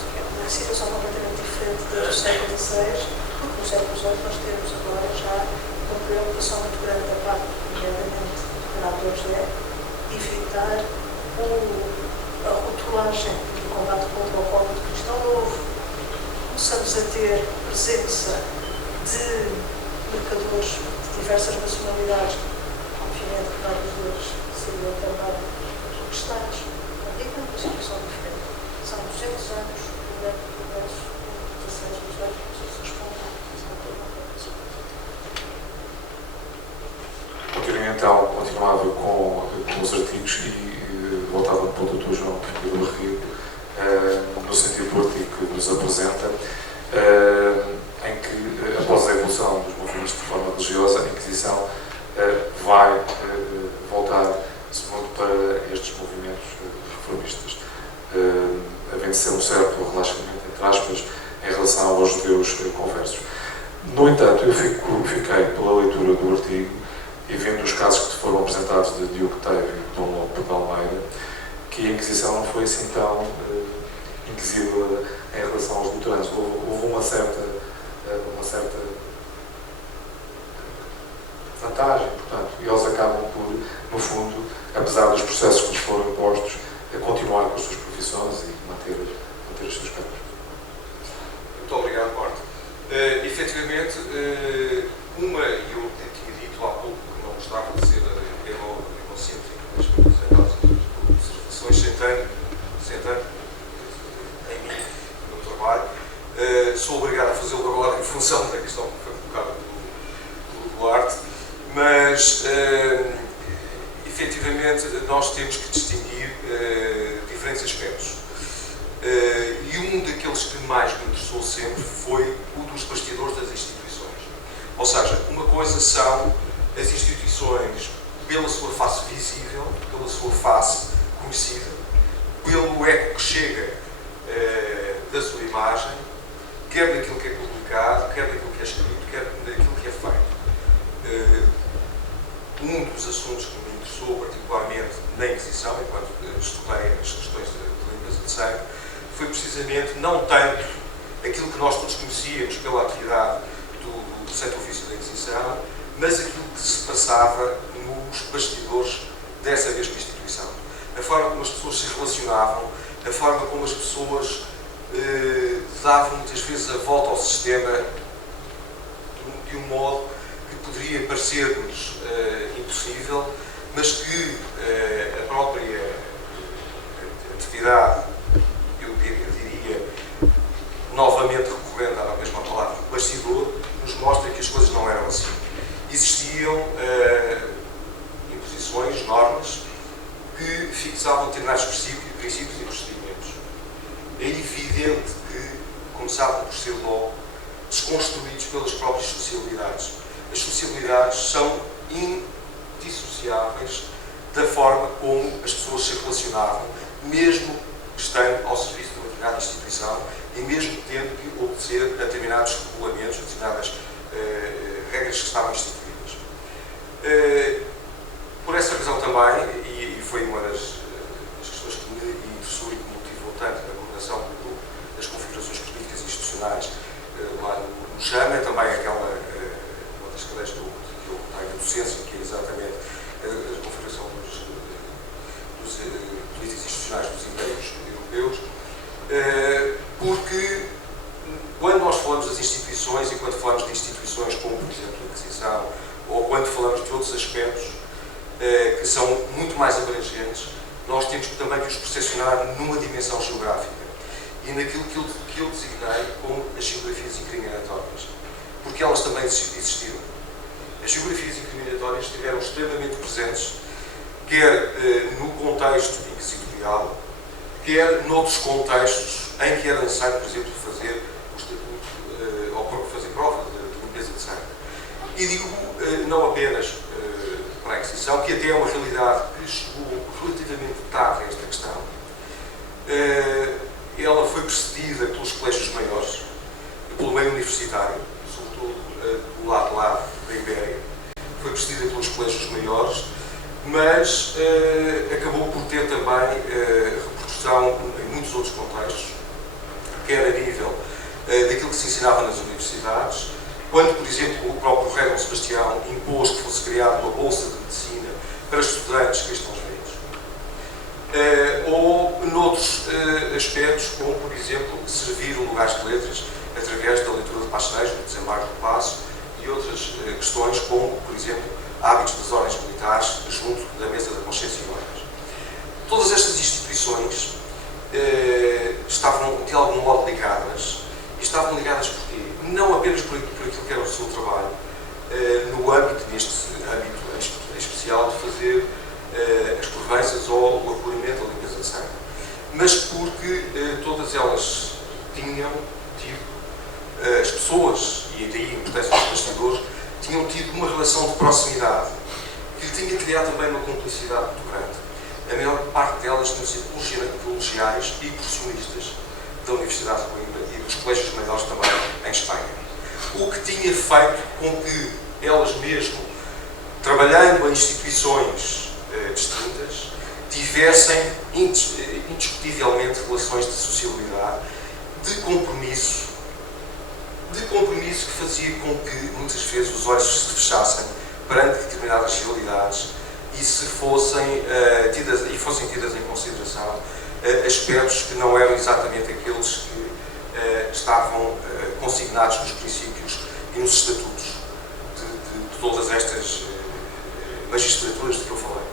que é uma situação completamente diferente do século XVI, porque no século XVIII nós temos agora já uma preocupação muito grande da parte, nomeadamente, do Renato José, de evitar a rotulagem do combate contra o código cristão novo. Começamos a ter presença de mercadores de diversas nacionalidades, obviamente que vários deles seriam também protestantes, e com uma situação diferente. São 200 anos do grande progresso do 16 e 18, não sei se respondem a pergunta. Continuava com os artigos e voltava para o Dr. João Pedro Rio, no sentido do artigo que nos apresenta, em que, após a evolução dos movimentos de reforma religiosa, a Inquisição vai voltar muito para estes movimentos reformistas, havendo ser um certo relaxamento, entre aspas, em relação aos judeus conversos. No entanto, eu fiquei pela leitura do artigo e vendo os casos que foram apresentados de Diogo Teve e de Dom Lope de Almeida, que a Inquisição não foi assim tão inquisitiva em relação aos luteranos. Houve uma certa vantagem, portanto, e eles acabam por, no fundo, apesar dos processos que lhes foram impostos, continuar com as suas profissões e manter os seus cargos. Muito obrigado, Marta. Efetivamente, eu tinha dito há pouco que não gostava de ser egocêntrico, mas observações sentando em mim, no meu trabalho. Sou obrigado a fazê-lo agora em função da questão que foi colocada pelo Duarte, mas efetivamente nós temos que distinguir diferentes aspectos. E um daqueles que mais me interessou sempre foi o dos bastidores das instituições. Ou seja, uma coisa são as instituições pela sua face visível, pela sua face conhecida, pelo eco que chega da sua imagem, quer daquilo que é publicado, quer daquilo que é escrito, quer daquilo que é feito. Um dos assuntos que me interessou particularmente na Inquisição, enquanto estudei as questões de limpeza de sangue, foi precisamente não tanto aquilo que nós todos conhecíamos pela atividade do Santo Ofício da Inquisição, mas aquilo que se passava nos bastidores dessa mesma instituição. A forma como as pessoas se relacionavam, a forma como as pessoas davam muitas vezes a volta ao sistema de um modo que parecer-nos impossível, mas que a própria atividade, eu diria, novamente recorrendo à mesma palavra, bastidor, nos mostra que as coisas não eram assim. Existiam imposições, normas, que fixavam determinados princípios e procedimentos. É evidente que começavam por ser logo desconstruídos pelas próprias sociabilidades. As sociabilidades são indissociáveis da forma como as pessoas se relacionavam, mesmo estando ao serviço de uma determinada instituição e mesmo tendo que obedecer a determinados regulamentos, a determinadas regras que estavam instituídas. Por essa razão também, e foi uma das questões que me interessou e que me motivou tanto na coordenação do grupo das configurações políticas e institucionais lá no CHAMA, também aquela, uma das cadeias que eu tenho, a docência, que é exatamente a configuração dos políticas institucionais dos impérios europeus, porque quando nós falamos das instituições e quando falamos de instituições como, por exemplo, a Inquisição, ou quando falamos de outros aspectos que são muito mais abrangentes, nós temos também que os percepcionar numa dimensão geográfica e naquilo que eu designei como as geografias incriminatórias, porque elas também existiram. As geografias incriminatórias estiveram extremamente presentes, quer no contexto inquisitorial, quer noutros contextos em que era necessário, por exemplo, fazer o estatuto ou fazer prova de limpeza de sangue. E digo não apenas para a Inquisição, que até é uma realidade que chegou relativamente tarde a esta questão. Ela foi precedida pelos colégios maiores, pelo meio universitário, sobretudo do lado lá da Ibéria, foi precedida pelos colégios maiores, mas acabou por ter também repercussão em muitos outros contextos, quer a nível daquilo que se ensinava nas universidades, quando, por exemplo, o próprio rei Dom Sebastião impôs que fosse criada uma bolsa de medicina para estudantes cristãos velhos. Ou noutros aspectos, como, por exemplo, servir lugares de letras através da leitura de pastéis, do desembarque do paço, e outras questões, como, por exemplo, hábitos das ordens militares junto da mesa da consciência e ordens. Todas estas instituições estavam, de algum modo, ligadas. E estavam ligadas porquê? Não apenas por aquilo que era o seu trabalho, no âmbito, neste âmbito especial, de fazer as provenças ou o apuramento ou a limpeza de sangue, mas porque todas elas tinham tido, as pessoas, e daí a importância dos bastidores, tinham tido uma relação de proximidade que tinha criado também uma cumplicidade muito grande. A maior parte delas tinham sido colegiais e profissionistas da Universidade de Coimbra e dos colégios maiores também em Espanha. O que tinha feito com que elas mesmo, trabalhando em instituições distintas, tivessem indiscutivelmente relações de sociabilidade, de compromisso que fazia com que muitas vezes os olhos se fechassem perante determinadas realidades e fossem tidas em consideração aspectos que não eram exatamente aqueles que estavam consignados nos princípios e nos estatutos de todas estas magistraturas de que eu falei.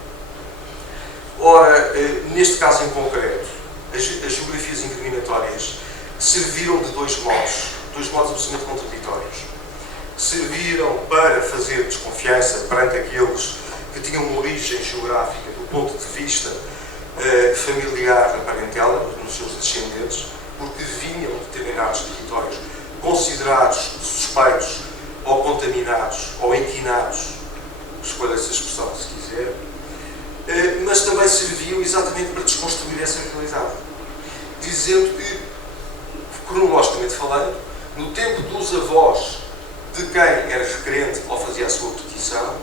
Ora, neste caso em concreto, as geografias incriminatórias serviram de dois modos absolutamente contraditórios. Serviram para fazer desconfiança perante aqueles que tinham uma origem geográfica do ponto de vista familiar da parentela, nos seus descendentes, porque vinham de determinados territórios considerados suspeitos ou contaminados ou inquinados, escolha essa expressão se quiser, mas também serviam exatamente para desconstruir essa realidade, dizendo que, cronologicamente falando, no tempo dos avós de quem era requerente ou fazia a sua petição,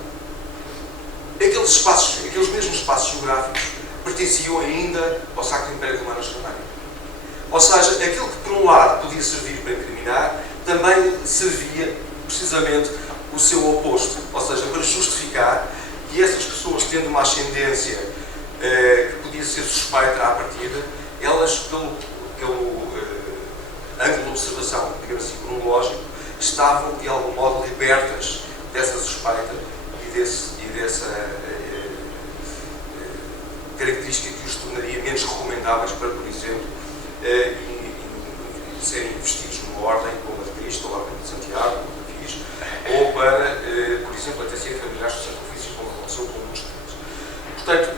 aqueles mesmos espaços geográficos pertenciam ainda ao Sacro Império Romano Germânico. Ou seja, aquilo que por um lado podia servir para incriminar, também servia precisamente o seu oposto, ou seja, para justificar que essas pessoas, tendo uma ascendência que podia ser suspeita à partida, elas, pelo ângulo de observação, digamos assim, cronológico, estavam de algum modo libertas dessa suspeita e dessa característica que os tornaria menos recomendáveis para, por exemplo, serem investidos numa ordem como a de Cristo, ou a ordem de Santiago, como a fiz, ou para, por exemplo, até serem familiares dos sacrifícios, como aconteceu com muitos deles. Portanto,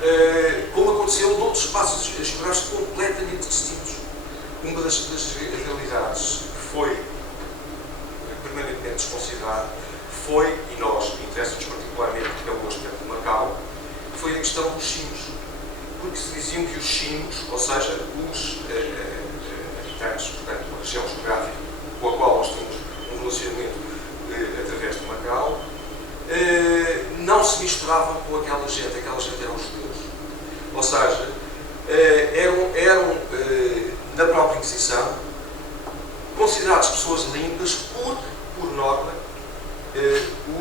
como aconteceu noutros espaços geográficos completamente distintos. Uma das realidades que foi permanentemente desconsiderada foi, e nós interessa-nos particularmente que é o aspecto de Macau, foi a questão dos chinos. Porque se diziam que os chinos, ou seja, os habitantes, portanto, uma região geográfica com a qual nós temos um relacionamento através de Macau, não se misturavam com aquela gente eram os judeus. Ou seja, eram na própria Inquisição, considerados pessoas limpas por norma,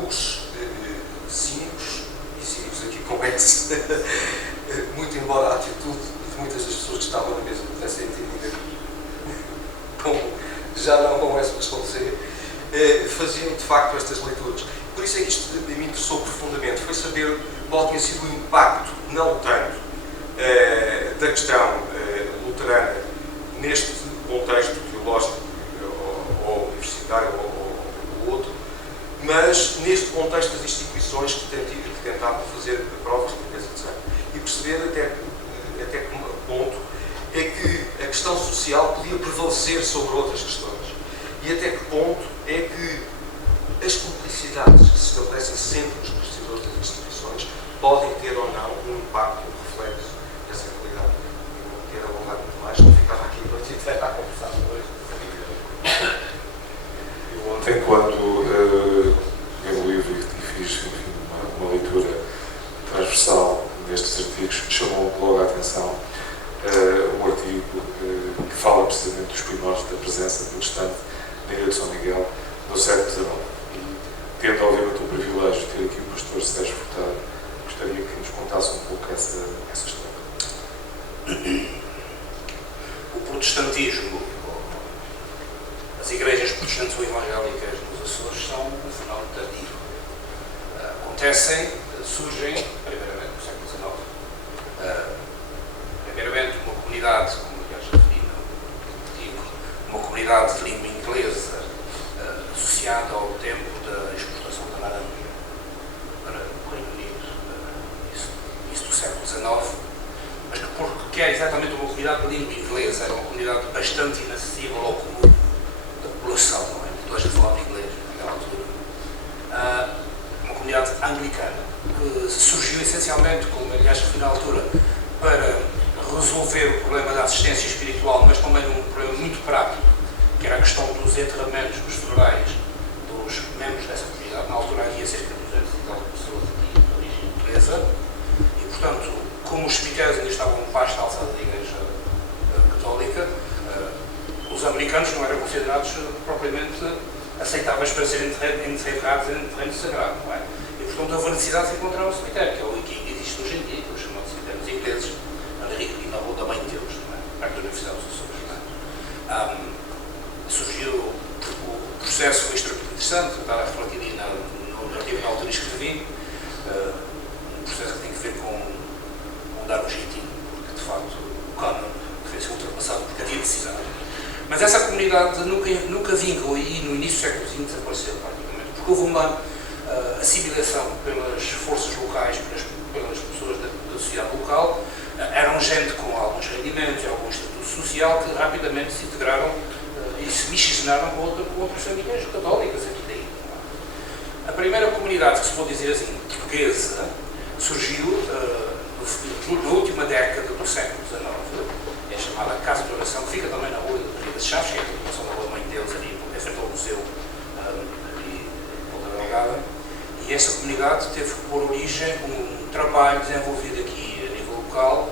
os cínicos, e cínicos aqui convence, muito embora a atitude de muitas das pessoas que estavam na mesa pudesse ser entendida como já não com essa responder, faziam de facto estas leituras. Por isso é que isto me interessou profundamente, foi saber qual tinha sido o impacto, não tanto da questão luterana neste contexto teológico ou universitário ou outro, mas neste contexto das instituições que tentavam fazer provas de limpeza de sangue e perceber até que ponto é que a questão social podia prevalecer sobre outras questões e até que ponto é que as cumplicidades que se estabelecem sempre nos bastidores das instituições podem ter ou não um impacto, um reflexo dessa realidade. Eu não quero alongar muito mais, não ficava aqui a noite inteira a conversar hoje. Eu ontem, quando li o livro e fiz uma leitura transversal nestes artigos, chamou logo a atenção um artigo que fala precisamente dos primórdios da presença protestante na Ilha de São Miguel no século XIX. E, tendo obviamente o privilégio de ter aqui o pastor Sérgio Furtado, gostaria que nos contasse um pouco essa história. O protestantismo, as igrejas protestantes ou evangélicas nos Açores são um fenómeno tardio. Surgem, primeiramente, no século XIX. Primeiramente, uma comunidade, como aliás referi no artigo, uma comunidade de língua inglesa associada ao tempo da exportação da laranja para o Reino Unido, isso do século XIX, mas que é exatamente uma comunidade de língua inglesa, era uma comunidade bastante inacessível ao comum da população, não é? Toda a gente falava inglês naquela altura. Uma comunidade anglicana, que surgiu essencialmente, como aliás referi na altura, para resolver o problema da assistência espiritual, mas também um problema muito prático, que era a questão dos enterramentos, dos funerais dos membros dessa comunidade. Na altura havia cerca de 200 e tal pessoas aqui de origem inglesa, e portanto, como os cemitérios ainda estavam baixo da alçada da Igreja Católica, os americanos não eram considerados propriamente aceitáveis para serem enterrados em terreno sagrado, não é? E portanto houve a necessidade de encontrar um cemitério, que é o que existe hoje em dia, que é o chamado cemitérios ingleses, ali na Rua da Mãe de Deus, não é? Perto da Universidade dos Açores, não é? Surgiu o processo, foi extremamente interessante, está refletido no artigo na altura escrevi, um processo que tem que ver com dar um jeitinho, porque de facto o cânon foi ser ultrapassado porque havia necessidade. Mas essa comunidade nunca vingou e no início do século XX desapareceu praticamente, porque houve uma assimilação pelas forças locais, pelas pessoas da sociedade local, eram gente com alguns rendimentos, algum estatuto social, que rapidamente se integraram e se miscigenaram com outras famílias católicas aqui daí. A primeira comunidade, que se pode dizer assim, portuguesa, surgiu na última década do século XIX, é chamada Casa de Oração, que fica também na Rua das Chaves, que é a continuação da Rua Mãe de Deus, ali em frente ao museu, ali em Ponta Delgada, e essa comunidade teve por origem um trabalho desenvolvido aqui a nível local,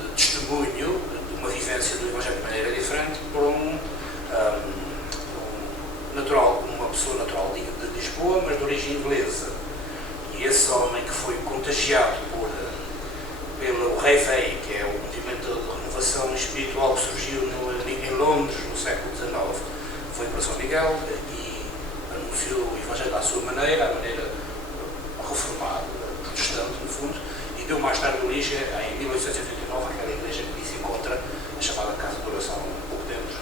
de testemunho de uma vivência do Evangelho de maneira diferente, por uma pessoa natural de Lisboa, mas de origem inglesa. E esse homem que foi contagiado pelo Reveille, que é o movimento de renovação espiritual que surgiu em Londres no século XIX, foi para São Miguel e anunciou o Evangelho à sua maneira, a maneira deu mais tarde origem, em 1889, àquela igreja que se encontra, a chamada Casa de Oração, um pouco dentro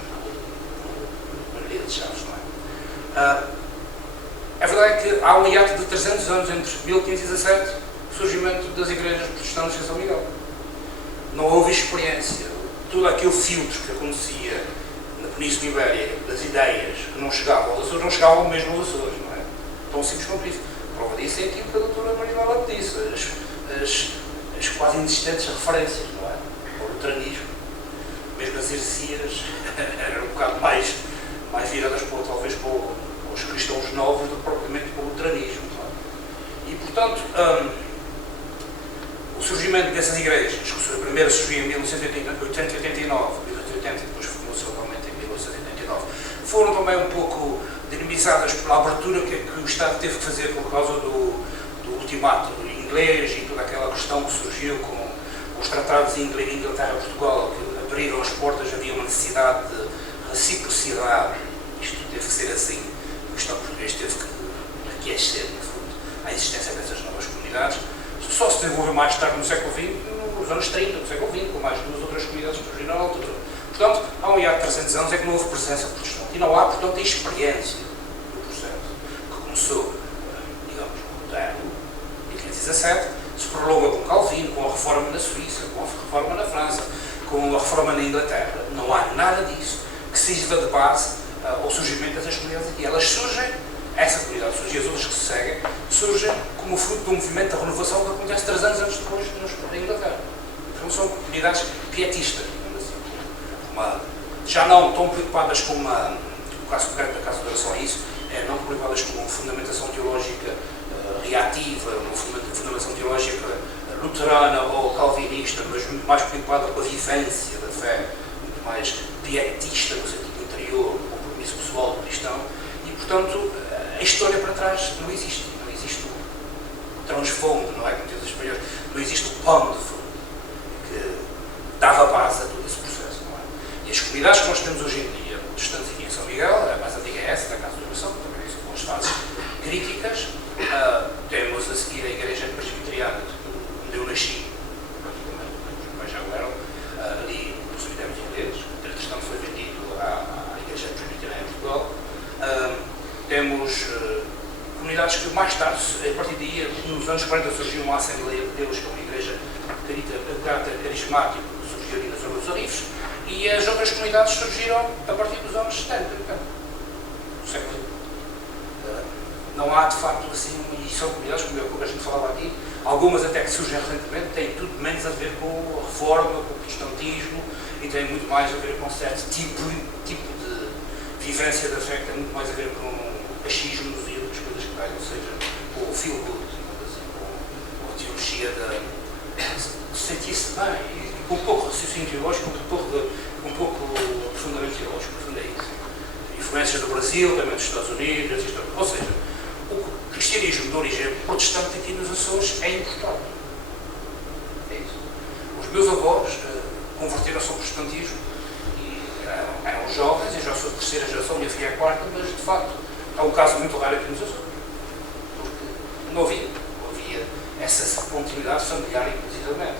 da Maria de Chaves, não é? A verdade é que há um hiato de 300 anos entre 1517 e o surgimento das igrejas protestantes em São Miguel. Não houve experiência. Todo aquele filtro que acontecia na Península Ibérica, das ideias que não chegavam aos Açores, não chegavam mesmo aos Açores, não é? Tão simples quanto isso. A prova disso é aquilo que a doutora Maria Laura disse, as quase inexistentes referências, não é? Ao luteranismo. Mesmo as heresias eram um bocado mais viradas talvez para os cristãos novos do que propriamente para o luteranismo. Não é? E, portanto, o surgimento dessas igrejas, que primeiro surgiu em 1889, depois formou-se realmente em 1889, foram também um pouco dinamizadas pela abertura que o Estado teve que fazer por causa do ultimato inglês e toda aquela questão que surgiu com os tratados Inglaterra-Portugal, que abriram as portas. Havia uma necessidade de reciprocidade. Isto teve que ser assim. O Estado português teve que aquecer, no fundo, a existência dessas novas comunidades. Só se desenvolveu mais tarde no século XX, nos anos 30 do século XX, com mais duas outras comunidades que surgiram na altura. Portanto, há um hiato de 300 anos é que não houve presença protestante. E não há, portanto, a experiência do processo que começou, digamos, com Lutero, em 1517, se prolonga com Calvino, com a reforma na Suíça, com a reforma na França, com a reforma na Inglaterra. Não há nada disso que sirva de base ao surgimento dessas comunidades aqui. Elas surgem, essa comunidade surge e as outras que se seguem, surgem como fruto de um movimento de renovação que acontece 3 anos antes depois na Inglaterra. Então são comunidades pietistas, digamos assim. Já não tão preocupadas com o caso concreto da Casa de Oração é isso, não preocupadas com uma fundamentação teológica reativa, uma fundamentação teológica luterana ou calvinista, mas muito mais preocupada com a vivência da fé, muito mais pietista no sentido interior, o compromisso pessoal do cristão, e portanto a história para trás não existe o transfundo, não é? Como dizem os espanhóis, não existe o pão de fundo que dava base a todo esse processo, não é? E as comunidades que nós temos hoje em dia, protestantes aqui em São Miguel, a mais antiga é essa, da Casa de Oração, também isso com as fases críticas. Temos a seguir a Igreja Presbiteriana, onde eu nasci, praticamente, os meus já eram, ali no cemitério de Ingleses, que entretanto foi vendido à Igreja Presbiteriana em Portugal. Temos comunidades que mais tarde, a partir daí, nos anos 40, surgiu uma Assembleia de Deus, que é uma igreja de caráter carismático, que surgiu ali na zona dos Olivos, e as outras comunidades surgiram a partir dos anos 70, do século. Não há, de facto, assim, e são comunidades, como a gente falava aqui, algumas até que surgem recentemente, têm tudo menos a ver com a reforma, com o protestantismo, e têm muito mais a ver com certo tipo de vivência da fé, que tem muito mais a ver com achismos e outras coisas que têm, ou seja, com o feel good, assim, com a teologia de sentir-se bem, e com um pouco de raciocínio teológico, com um pouco de aprofundamento teológico, no fundo é isso. Influências do Brasil, também dos Estados Unidos, ou seja, o cristianismo de origem protestante aqui nos Açores é importante. É isso. Os meus avós converteram-se ao protestantismo e eram jovens, eu já sou de terceira geração, minha filha é quarta, mas de facto é um caso muito raro aqui nos Açores. Porque não havia essa continuidade familiar, inclusivamente.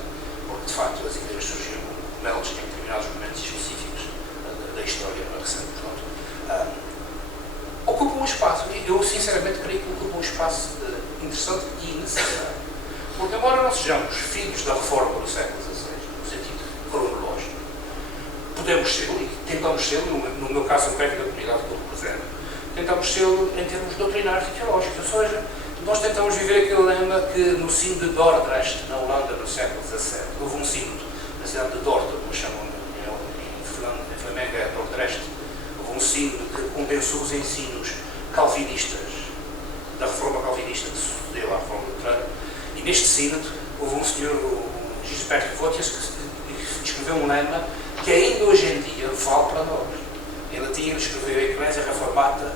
Porque de facto as igrejas surgiram como elas em determinados momentos específicos da história recente. Portanto, ocupa um espaço, eu sinceramente creio que ocupa um espaço interessante e necessário. Porque embora não sejamos filhos da reforma do século XVI, no sentido cronológico, podemos ser, e tentamos ser, no meu caso concreto da comunidade que eu represento, tentamos ser em termos doutrinários e teológicos, ou seja, nós tentamos viver aquele lema que no sino de Dordrecht, na Holanda, no século XVII, houve um sino na cidade de Dordt, como chamam em Flamengo, é Dordrecht, houve um sino que condensou os ensinos calvinistas, da reforma calvinista que sucedeu à reforma luterana, e neste sínodo houve um senhor, o Gisbert Votias, que escreveu um lema que ainda hoje em dia vale para nós. Em latim ele escreveu: a Igreja Reformata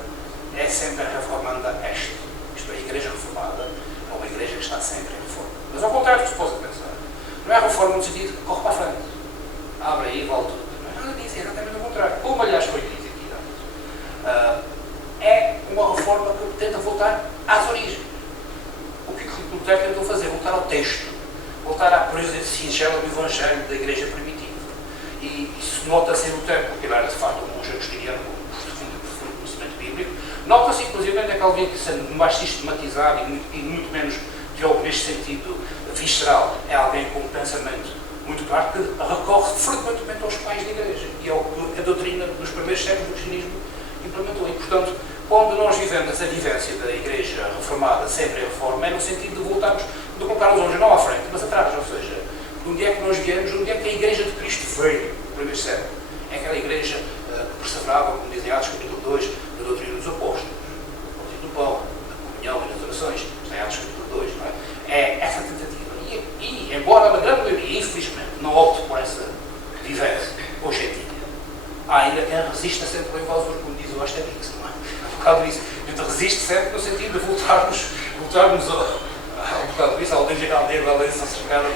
é sempre reformanda est. Isto é, a Igreja Reformada é uma igreja que está sempre em reforma. Mas ao contrário do que se possa pensar, não é reforma no sentido que corre para a frente, abre aí e volta tudo. Não é nada disso, é exatamente o contrário. Como aliás foi dito aqui antes. É uma reforma que tenta voltar às origens. O que Lutero tentou fazer? Voltar ao texto. voltar à pureza singela do Evangelho da Igreja primitiva. E isso nota-se no tempo, porque ele era de facto um monge agostiniano com profundo conhecimento bíblico. Nota-se inclusive naquele vídeo que, sendo mais sistematizado e muito menos teólogo neste sentido visceral, é alguém com um pensamento muito claro que recorre frequentemente aos pais da Igreja e ao que a doutrina dos primeiros séculos do cristianismo implementou. E, portanto, quando nós vivemos essa vivência da Igreja reformada sempre em reforma, é no sentido de voltarmos, de colocar os olhos não à frente, mas atrás, ou seja, de onde é que nós viemos, de onde é que a Igreja de Cristo veio no primeiro século. É aquela Igreja que perseverava, como dizem Atos capítulo 2, da doutrina dos apóstolos, do pão, da comunhão e das orações, está em Atos capítulo 2, não é? É essa tentativa. E embora a grande maioria, infelizmente, não opte por essa vivência hoje em dia, há ainda quem resista sempre ao invasor, como diz o Asterix, não é? Por causa disso. Então resiste sempre no sentido de voltarmos ao bocado disso, ao aldeias galdeira, a lei cercada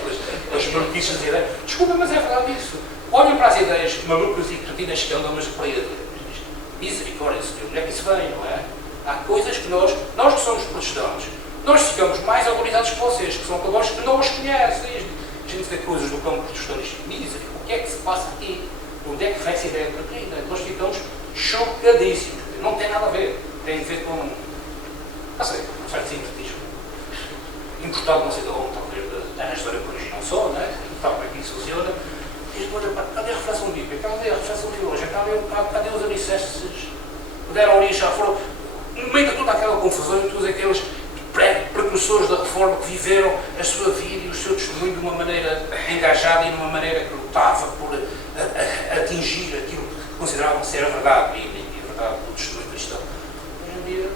pelas maluquices e ideias. Desculpa, mas é verdade isso. Olhem para as ideias malucas e cretinas que andam, mas para misericórdia, Senhor, onde é que isso vem, não é? Há coisas que nós que somos protestantes, nós ficamos mais autorizados que vocês, que são católicos, que não os conhecem. A gente vê coisas do campo protestante e misericórdia. O que é que se passa aqui? Onde é que vem essa ideia de doutrina? Nós ficamos chocadíssimos. Não tem nada a ver. Tem a ver com, não sei, um certo sincretismo. Importado não sei de onde, talvez da história que original só, não é? Tal como é que isso funciona. E depois, cadê a reflexão bíblica? Cadê a reflexão teológica? Cadê os alicerces que deram origem à forma? No meio de toda aquela confusão, e todos aqueles precursores da reforma que viveram a sua vida e o seu testemunho de uma maneira engajada e de uma maneira que lutava por atingir aquilo que consideravam ser a verdade bíblica e a verdade do testemunho cristão. Hoje em dia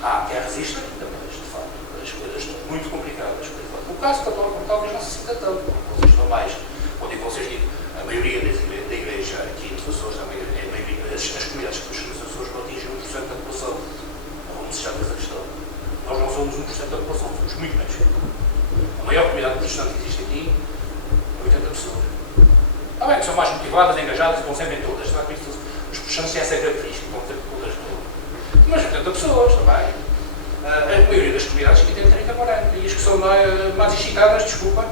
há quem resista ainda, mas de facto as coisas estão muito complicadas. O caso católico talvez não se sinta tanto, porque vocês estão mais, quando digo vocês digo, a maioria da igreja aqui, dos Açores, as comunidades que nos Açores não atingem 1% da população. Vamos deixar essa questão. Nós não somos 1% da população, somos muito menos. A maior comunidade protestante que existe aqui é 80 pessoas. Está bem que são mais motivadas, engajadas e vão sempre em todas. Está bem que os protestantes têm essa característica, vão sempre todas no mundo. Mas 80 pessoas, está bem? A maioria das comunidades aqui tem 30, 40. E as que são mais excitadas, desculpa,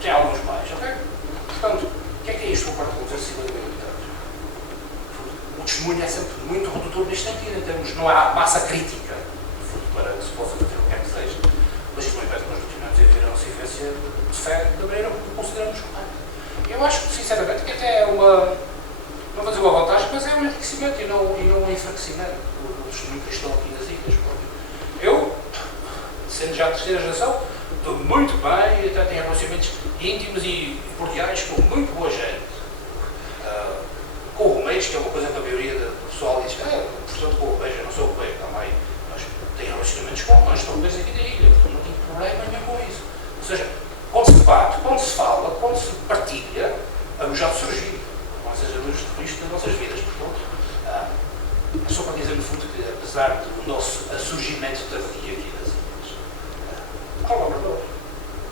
tem alguns mais, ok? Portanto, o que é isto por parte dos 50 militares? O testemunho é sempre muito redutor neste sentido, em termos, não há massa crítica para que se possa fazer o que quer que seja. Mas isto não impede que nós continuemos a viver a nossa vivência de fé da maneira que consideramos correta. Eu acho, sinceramente, que até é uma, não vou dizer uma vantagem, mas é um enriquecimento e não um enfraquecimento do testemunho cristão aqui nas ilhas. Eu, sendo já a terceira geração, estou muito bem e até tenho relacionamentos íntimos e cordiais com muito boa gente. Com roumeiros, que é uma coisa que a maioria do pessoal diz, portanto, com roumeiros, eu não sou roumeiro também. Tem relacionamentos com nós, estão bem aqui da ilha, portanto não tenho problema nenhum com isso. Ou seja, quando se debate, quando se fala, quando se partilha, vamos já surgir, ou seja, a luz de Cristo nas nossas vidas. Portanto, é só para dizer no fundo que, apesar do nosso surgimento tardio aqui das ilhas, colaboradores,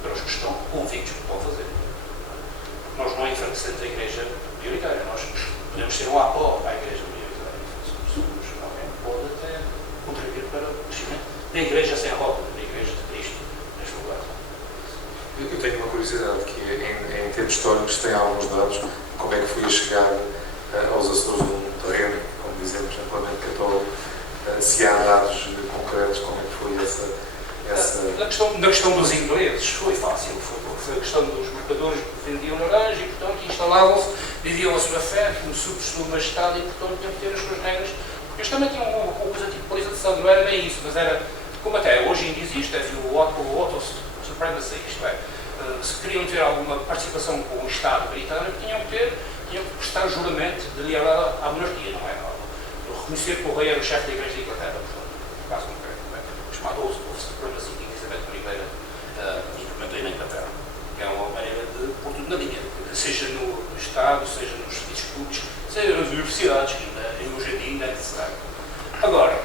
para os que estão convictos do que estão a fazer. Nós não enfraquecemos a igreja prioritária, nós podemos ser um apoio à igreja prioritária. Somos alguém que pode até contribuir para o crescimento da igreja sem roda, da igreja de Cristo, neste lugar. Eu tenho uma curiosidade que em termos históricos tem alguns dados como é que foi a chegada aos Açores num terreno, como dizemos, amplamente católico, se há dados concretos como é que foi essa... Na questão dos ingleses foi fácil, foi a questão dos mercadores que vendiam laranja e, portanto, instalavam-se, viviam a sua fé, como sua majestade e, portanto, tinham que ter as suas regras. Eles também tinham uma coisa tipo polarização, não era bem isso, mas era, como até hoje ainda existe, havia o auto supremacy, isto é, se queriam ter alguma participação com o Estado britânico, tinham que prestar juramento de lealdade à monarquia, não é? Reconhecer que o rei era o chefe da Igreja de Inglaterra, portanto, no caso concreto, não é? Chamado Oath of Supremacy, que Elizabeth I implementou na Inglaterra, que é uma maneira de pôr tudo na linha, seja no Estado, seja nos serviços públicos, seja nas universidades, em hoje em dia ainda é necessário. Agora,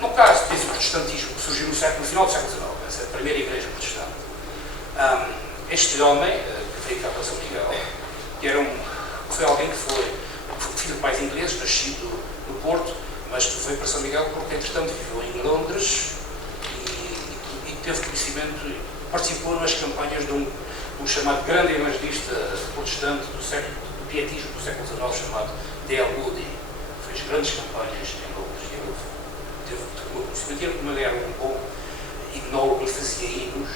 no caso desse protestantismo que surgiu no final do século XIX, essa primeira igreja protestante, este homem, que veio cá para São Miguel, que foi alguém que foi filho de pais ingleses, nascido no Porto, mas que veio para São Miguel porque, entretanto, viveu em Londres e teve conhecimento participou nas campanhas de um chamado grande evangelista protestante do pietismo do século XIX, chamado D.L. Moody. Fez grandes campanhas em Londres. Ele teve uma conhecimento, como ele era um bom himnólogo, ele fazia hinos.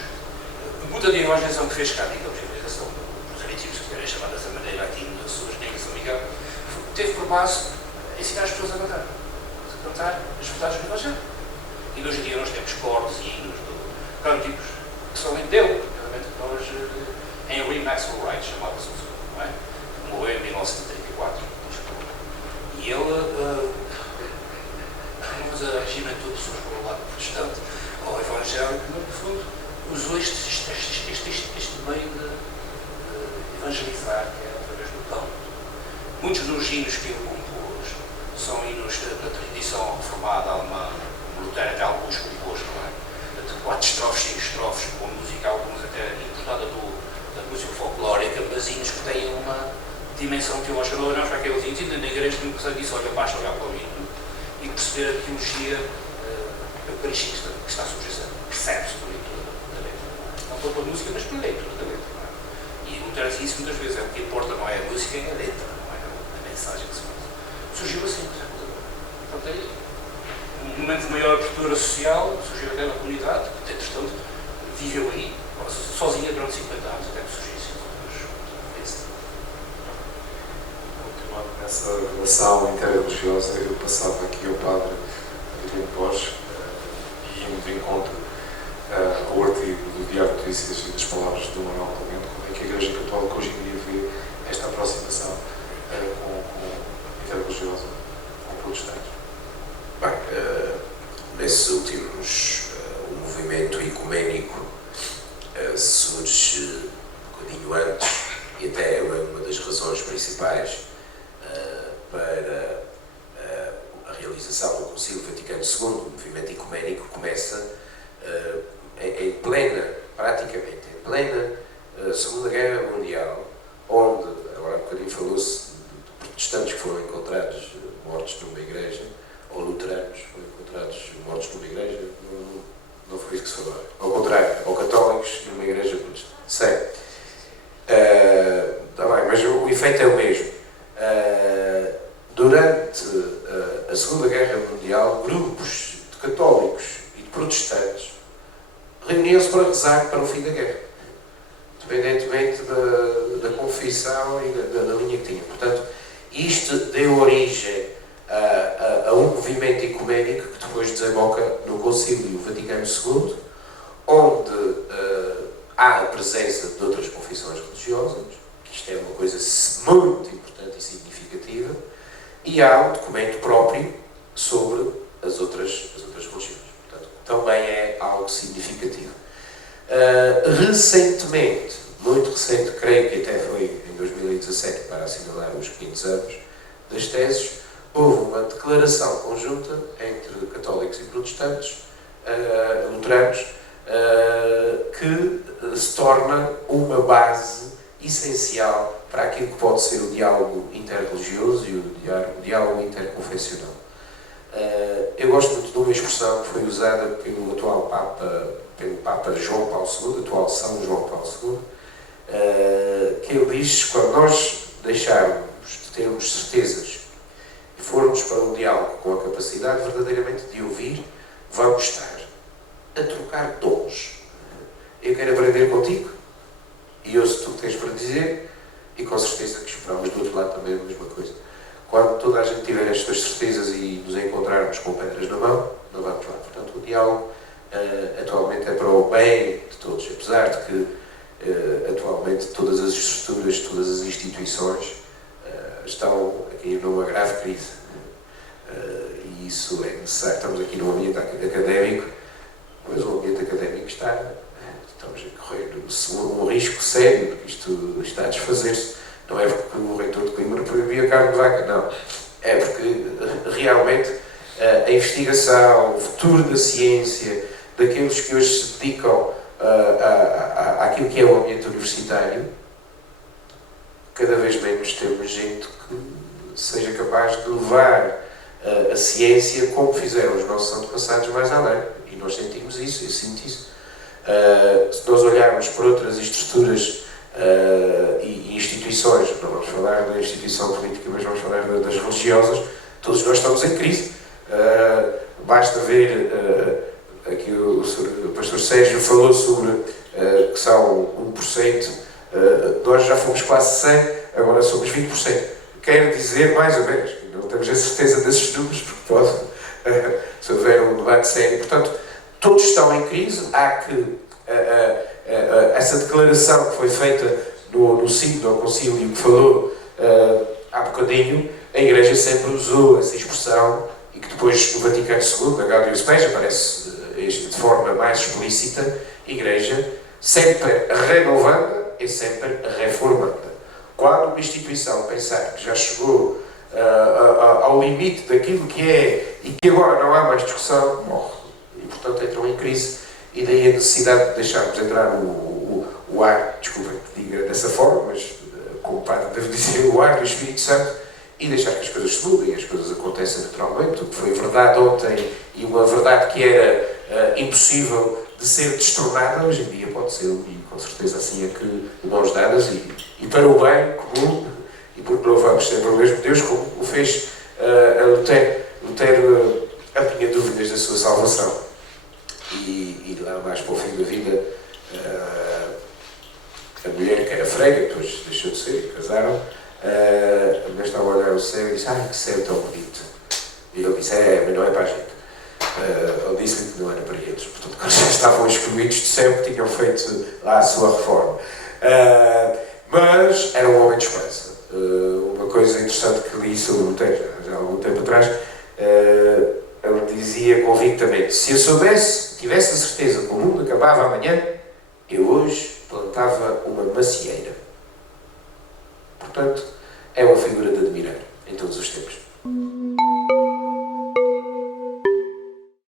Muita da evangelização que fez cá, digamos, a evangelização dos arigos, que eram chamadas da maneira aqui nas suas negras, se não me engano, teve por base ensinar as pessoas a cantar as verdades do Evangelho. E hoje em dia nós temos coros e hinos, cânticos, que são dele, realmente nós, Henry Maxwell Wright, chamava-se o segundo, não é? Morreu em 1934, e ele, vamos a regimento de pessoas para o lado protestante, ao evangélico, no fundo, usou este meio de evangelizar, que é através do canto. Muitos dos hinos que ele compôs são hinos da tradição reformada alemã, Lutero até alguns compôs, não é? De 4 estrofes, 5 estrofes, com música, alguns até importada da música folclórica, mas hinos que têm uma dimensão teológica. Não é para aqueles hinos, ainda na igreja tem que dizer, olha, basta olhar para o hino e perceber a teologia eucarística que está subjacente. Percebe-se por leitura da letra. Não só pela música, mas pela leitura da letra. Não é? E Lutero disse isso muitas vezes, o que importa não é a música, é a letra, não é a mensagem que se faz. Surgiu assim, portanto, aí, um momento de maior abertura social, surgiu até na comunidade, que, entretanto, viveu aí, sozinha durante 50 anos, até que surgisse. Continuando nessa relação interreligiosa, eu passava aqui ao padre Adriano Borges, e indo de encontro ao artigo do Diário de Notícias e das palavras do Manuel Clemente, como é que a Igreja Católica hoje em dia vê esta aproximação com interreligiosa, com protestantes. Bem, nesses últimos, o movimento ecuménico surge um bocadinho antes, e até é uma das razões principais para a realização do Concílio Vaticano II. O movimento ecuménico começa praticamente em plena Segunda Guerra Mundial, onde, agora há bocadinho falou-se de protestantes que foram encontrados mortos numa igreja, ou luteranos foram encontrados mortos numa igreja, não foi isso que se falou. Ao contrário, ou católicos numa igreja protestante. Sei. Tá bem, mas o efeito é o mesmo. Durante a Segunda Guerra Mundial, grupos de católicos e de protestantes reuniam-se para rezar para o fim da guerra, independentemente da confissão e da linha que tinham. Portanto, isto deu origem a um movimento ecuménico que depois desemboca no Concílio Vaticano II, onde há a presença de outras confissões religiosas, que isto é uma coisa muito importante e significativa, e há um documento próprio sobre as outras religiões. Portanto, também é algo significativo. Recentemente, muito recente, creio que até foi em 2017, para assinalar os 500 anos das teses, houve uma declaração conjunta entre católicos e protestantes, luteranos, que se torna uma base essencial para aquilo que pode ser o diálogo interreligioso e o diálogo interconfessional. Eu gosto muito de uma expressão que foi usada pelo atual Papa João Paulo II, atual São João Paulo II, que ele diz que quando nós deixarmos de termos certezas e formos para um diálogo com a capacidade verdadeiramente de ouvir, vamos estar a trocar dons. Eu quero aprender contigo e ouço tudo que tens para dizer, e com certeza que esperamos do outro lado também a mesma coisa. Quando toda a gente tiver estas certezas e nos encontrarmos com pedras na mão, não vamos lá. Portanto, o diálogo atualmente é para o bem de todos, apesar de que atualmente todas as estruturas, todas as instituições estão aqui numa grave crise. E isso é necessário. Estamos aqui num ambiente académico, mas o ambiente académico estamos a correr um risco sério, porque isto está a desfazer-se. Não é porque o reitor de Coimbra proibia a carne de vaca, não. É porque realmente a investigação, o futuro da ciência, daqueles que hoje se dedicam àquilo que é o ambiente universitário, cada vez menos temos gente que seja capaz de levar a ciência como fizeram os nossos antepassados mais além. E nós sentimos isso, eu sinto isso. Se nós olharmos para outras estruturas e instituições, não vamos falar da instituição política, mas vamos falar das religiosas, todos nós estamos em crise. Basta ver, aqui o pastor Sérgio falou sobre que são 1%, nós já fomos quase 100%, agora somos 20%. Quer dizer, mais ou menos, não temos a certeza desses números, porque pode, se houver um debate sério. Portanto, todos estão em crise. Há que essa declaração que foi feita no sínodo ao concílio que falou há bocadinho, a Igreja sempre usou essa expressão e que depois no Vaticano II, na Gaudium et Spes, aparece de forma mais explícita, Igreja sempre renovando e sempre reformando. Quando uma instituição pensar que já chegou ao limite daquilo que é e que agora não há mais discussão, morre. E portanto entram em crise, e daí a necessidade de deixarmos entrar o ar, desculpem que diga dessa forma, mas como padre devo dizer, o ar do Espírito Santo, e deixar que as coisas se mudem, as coisas acontecem naturalmente. O que foi verdade ontem e uma verdade que era impossível de ser destronada, hoje em dia pode ser, e com certeza assim é que mãos dadas e para o bem comum, e porque louvamos sempre o mesmo Deus, como o fez Lutero. Lutero tinha dúvidas da sua salvação, e lá mais para o fim da vida, a mulher que era freira, depois deixou de ser, casaram, mas estava a olhar o céu e disse: ai, que céu tão bonito. E ele disse: mas não é para a gente. Ele disse-lhe que não era para eles, portanto, quando já estavam excluídos do céu, que tinham feito lá a sua reforma. Mas era um homem de esperança. Uma coisa interessante que li sobre o Lutero, já há algum tempo atrás, ele dizia convictamente: se eu soubesse, tivesse a certeza que o mundo acabava amanhã, eu hoje plantava uma macieira. Portanto, é uma figura de admirar em todos os tempos.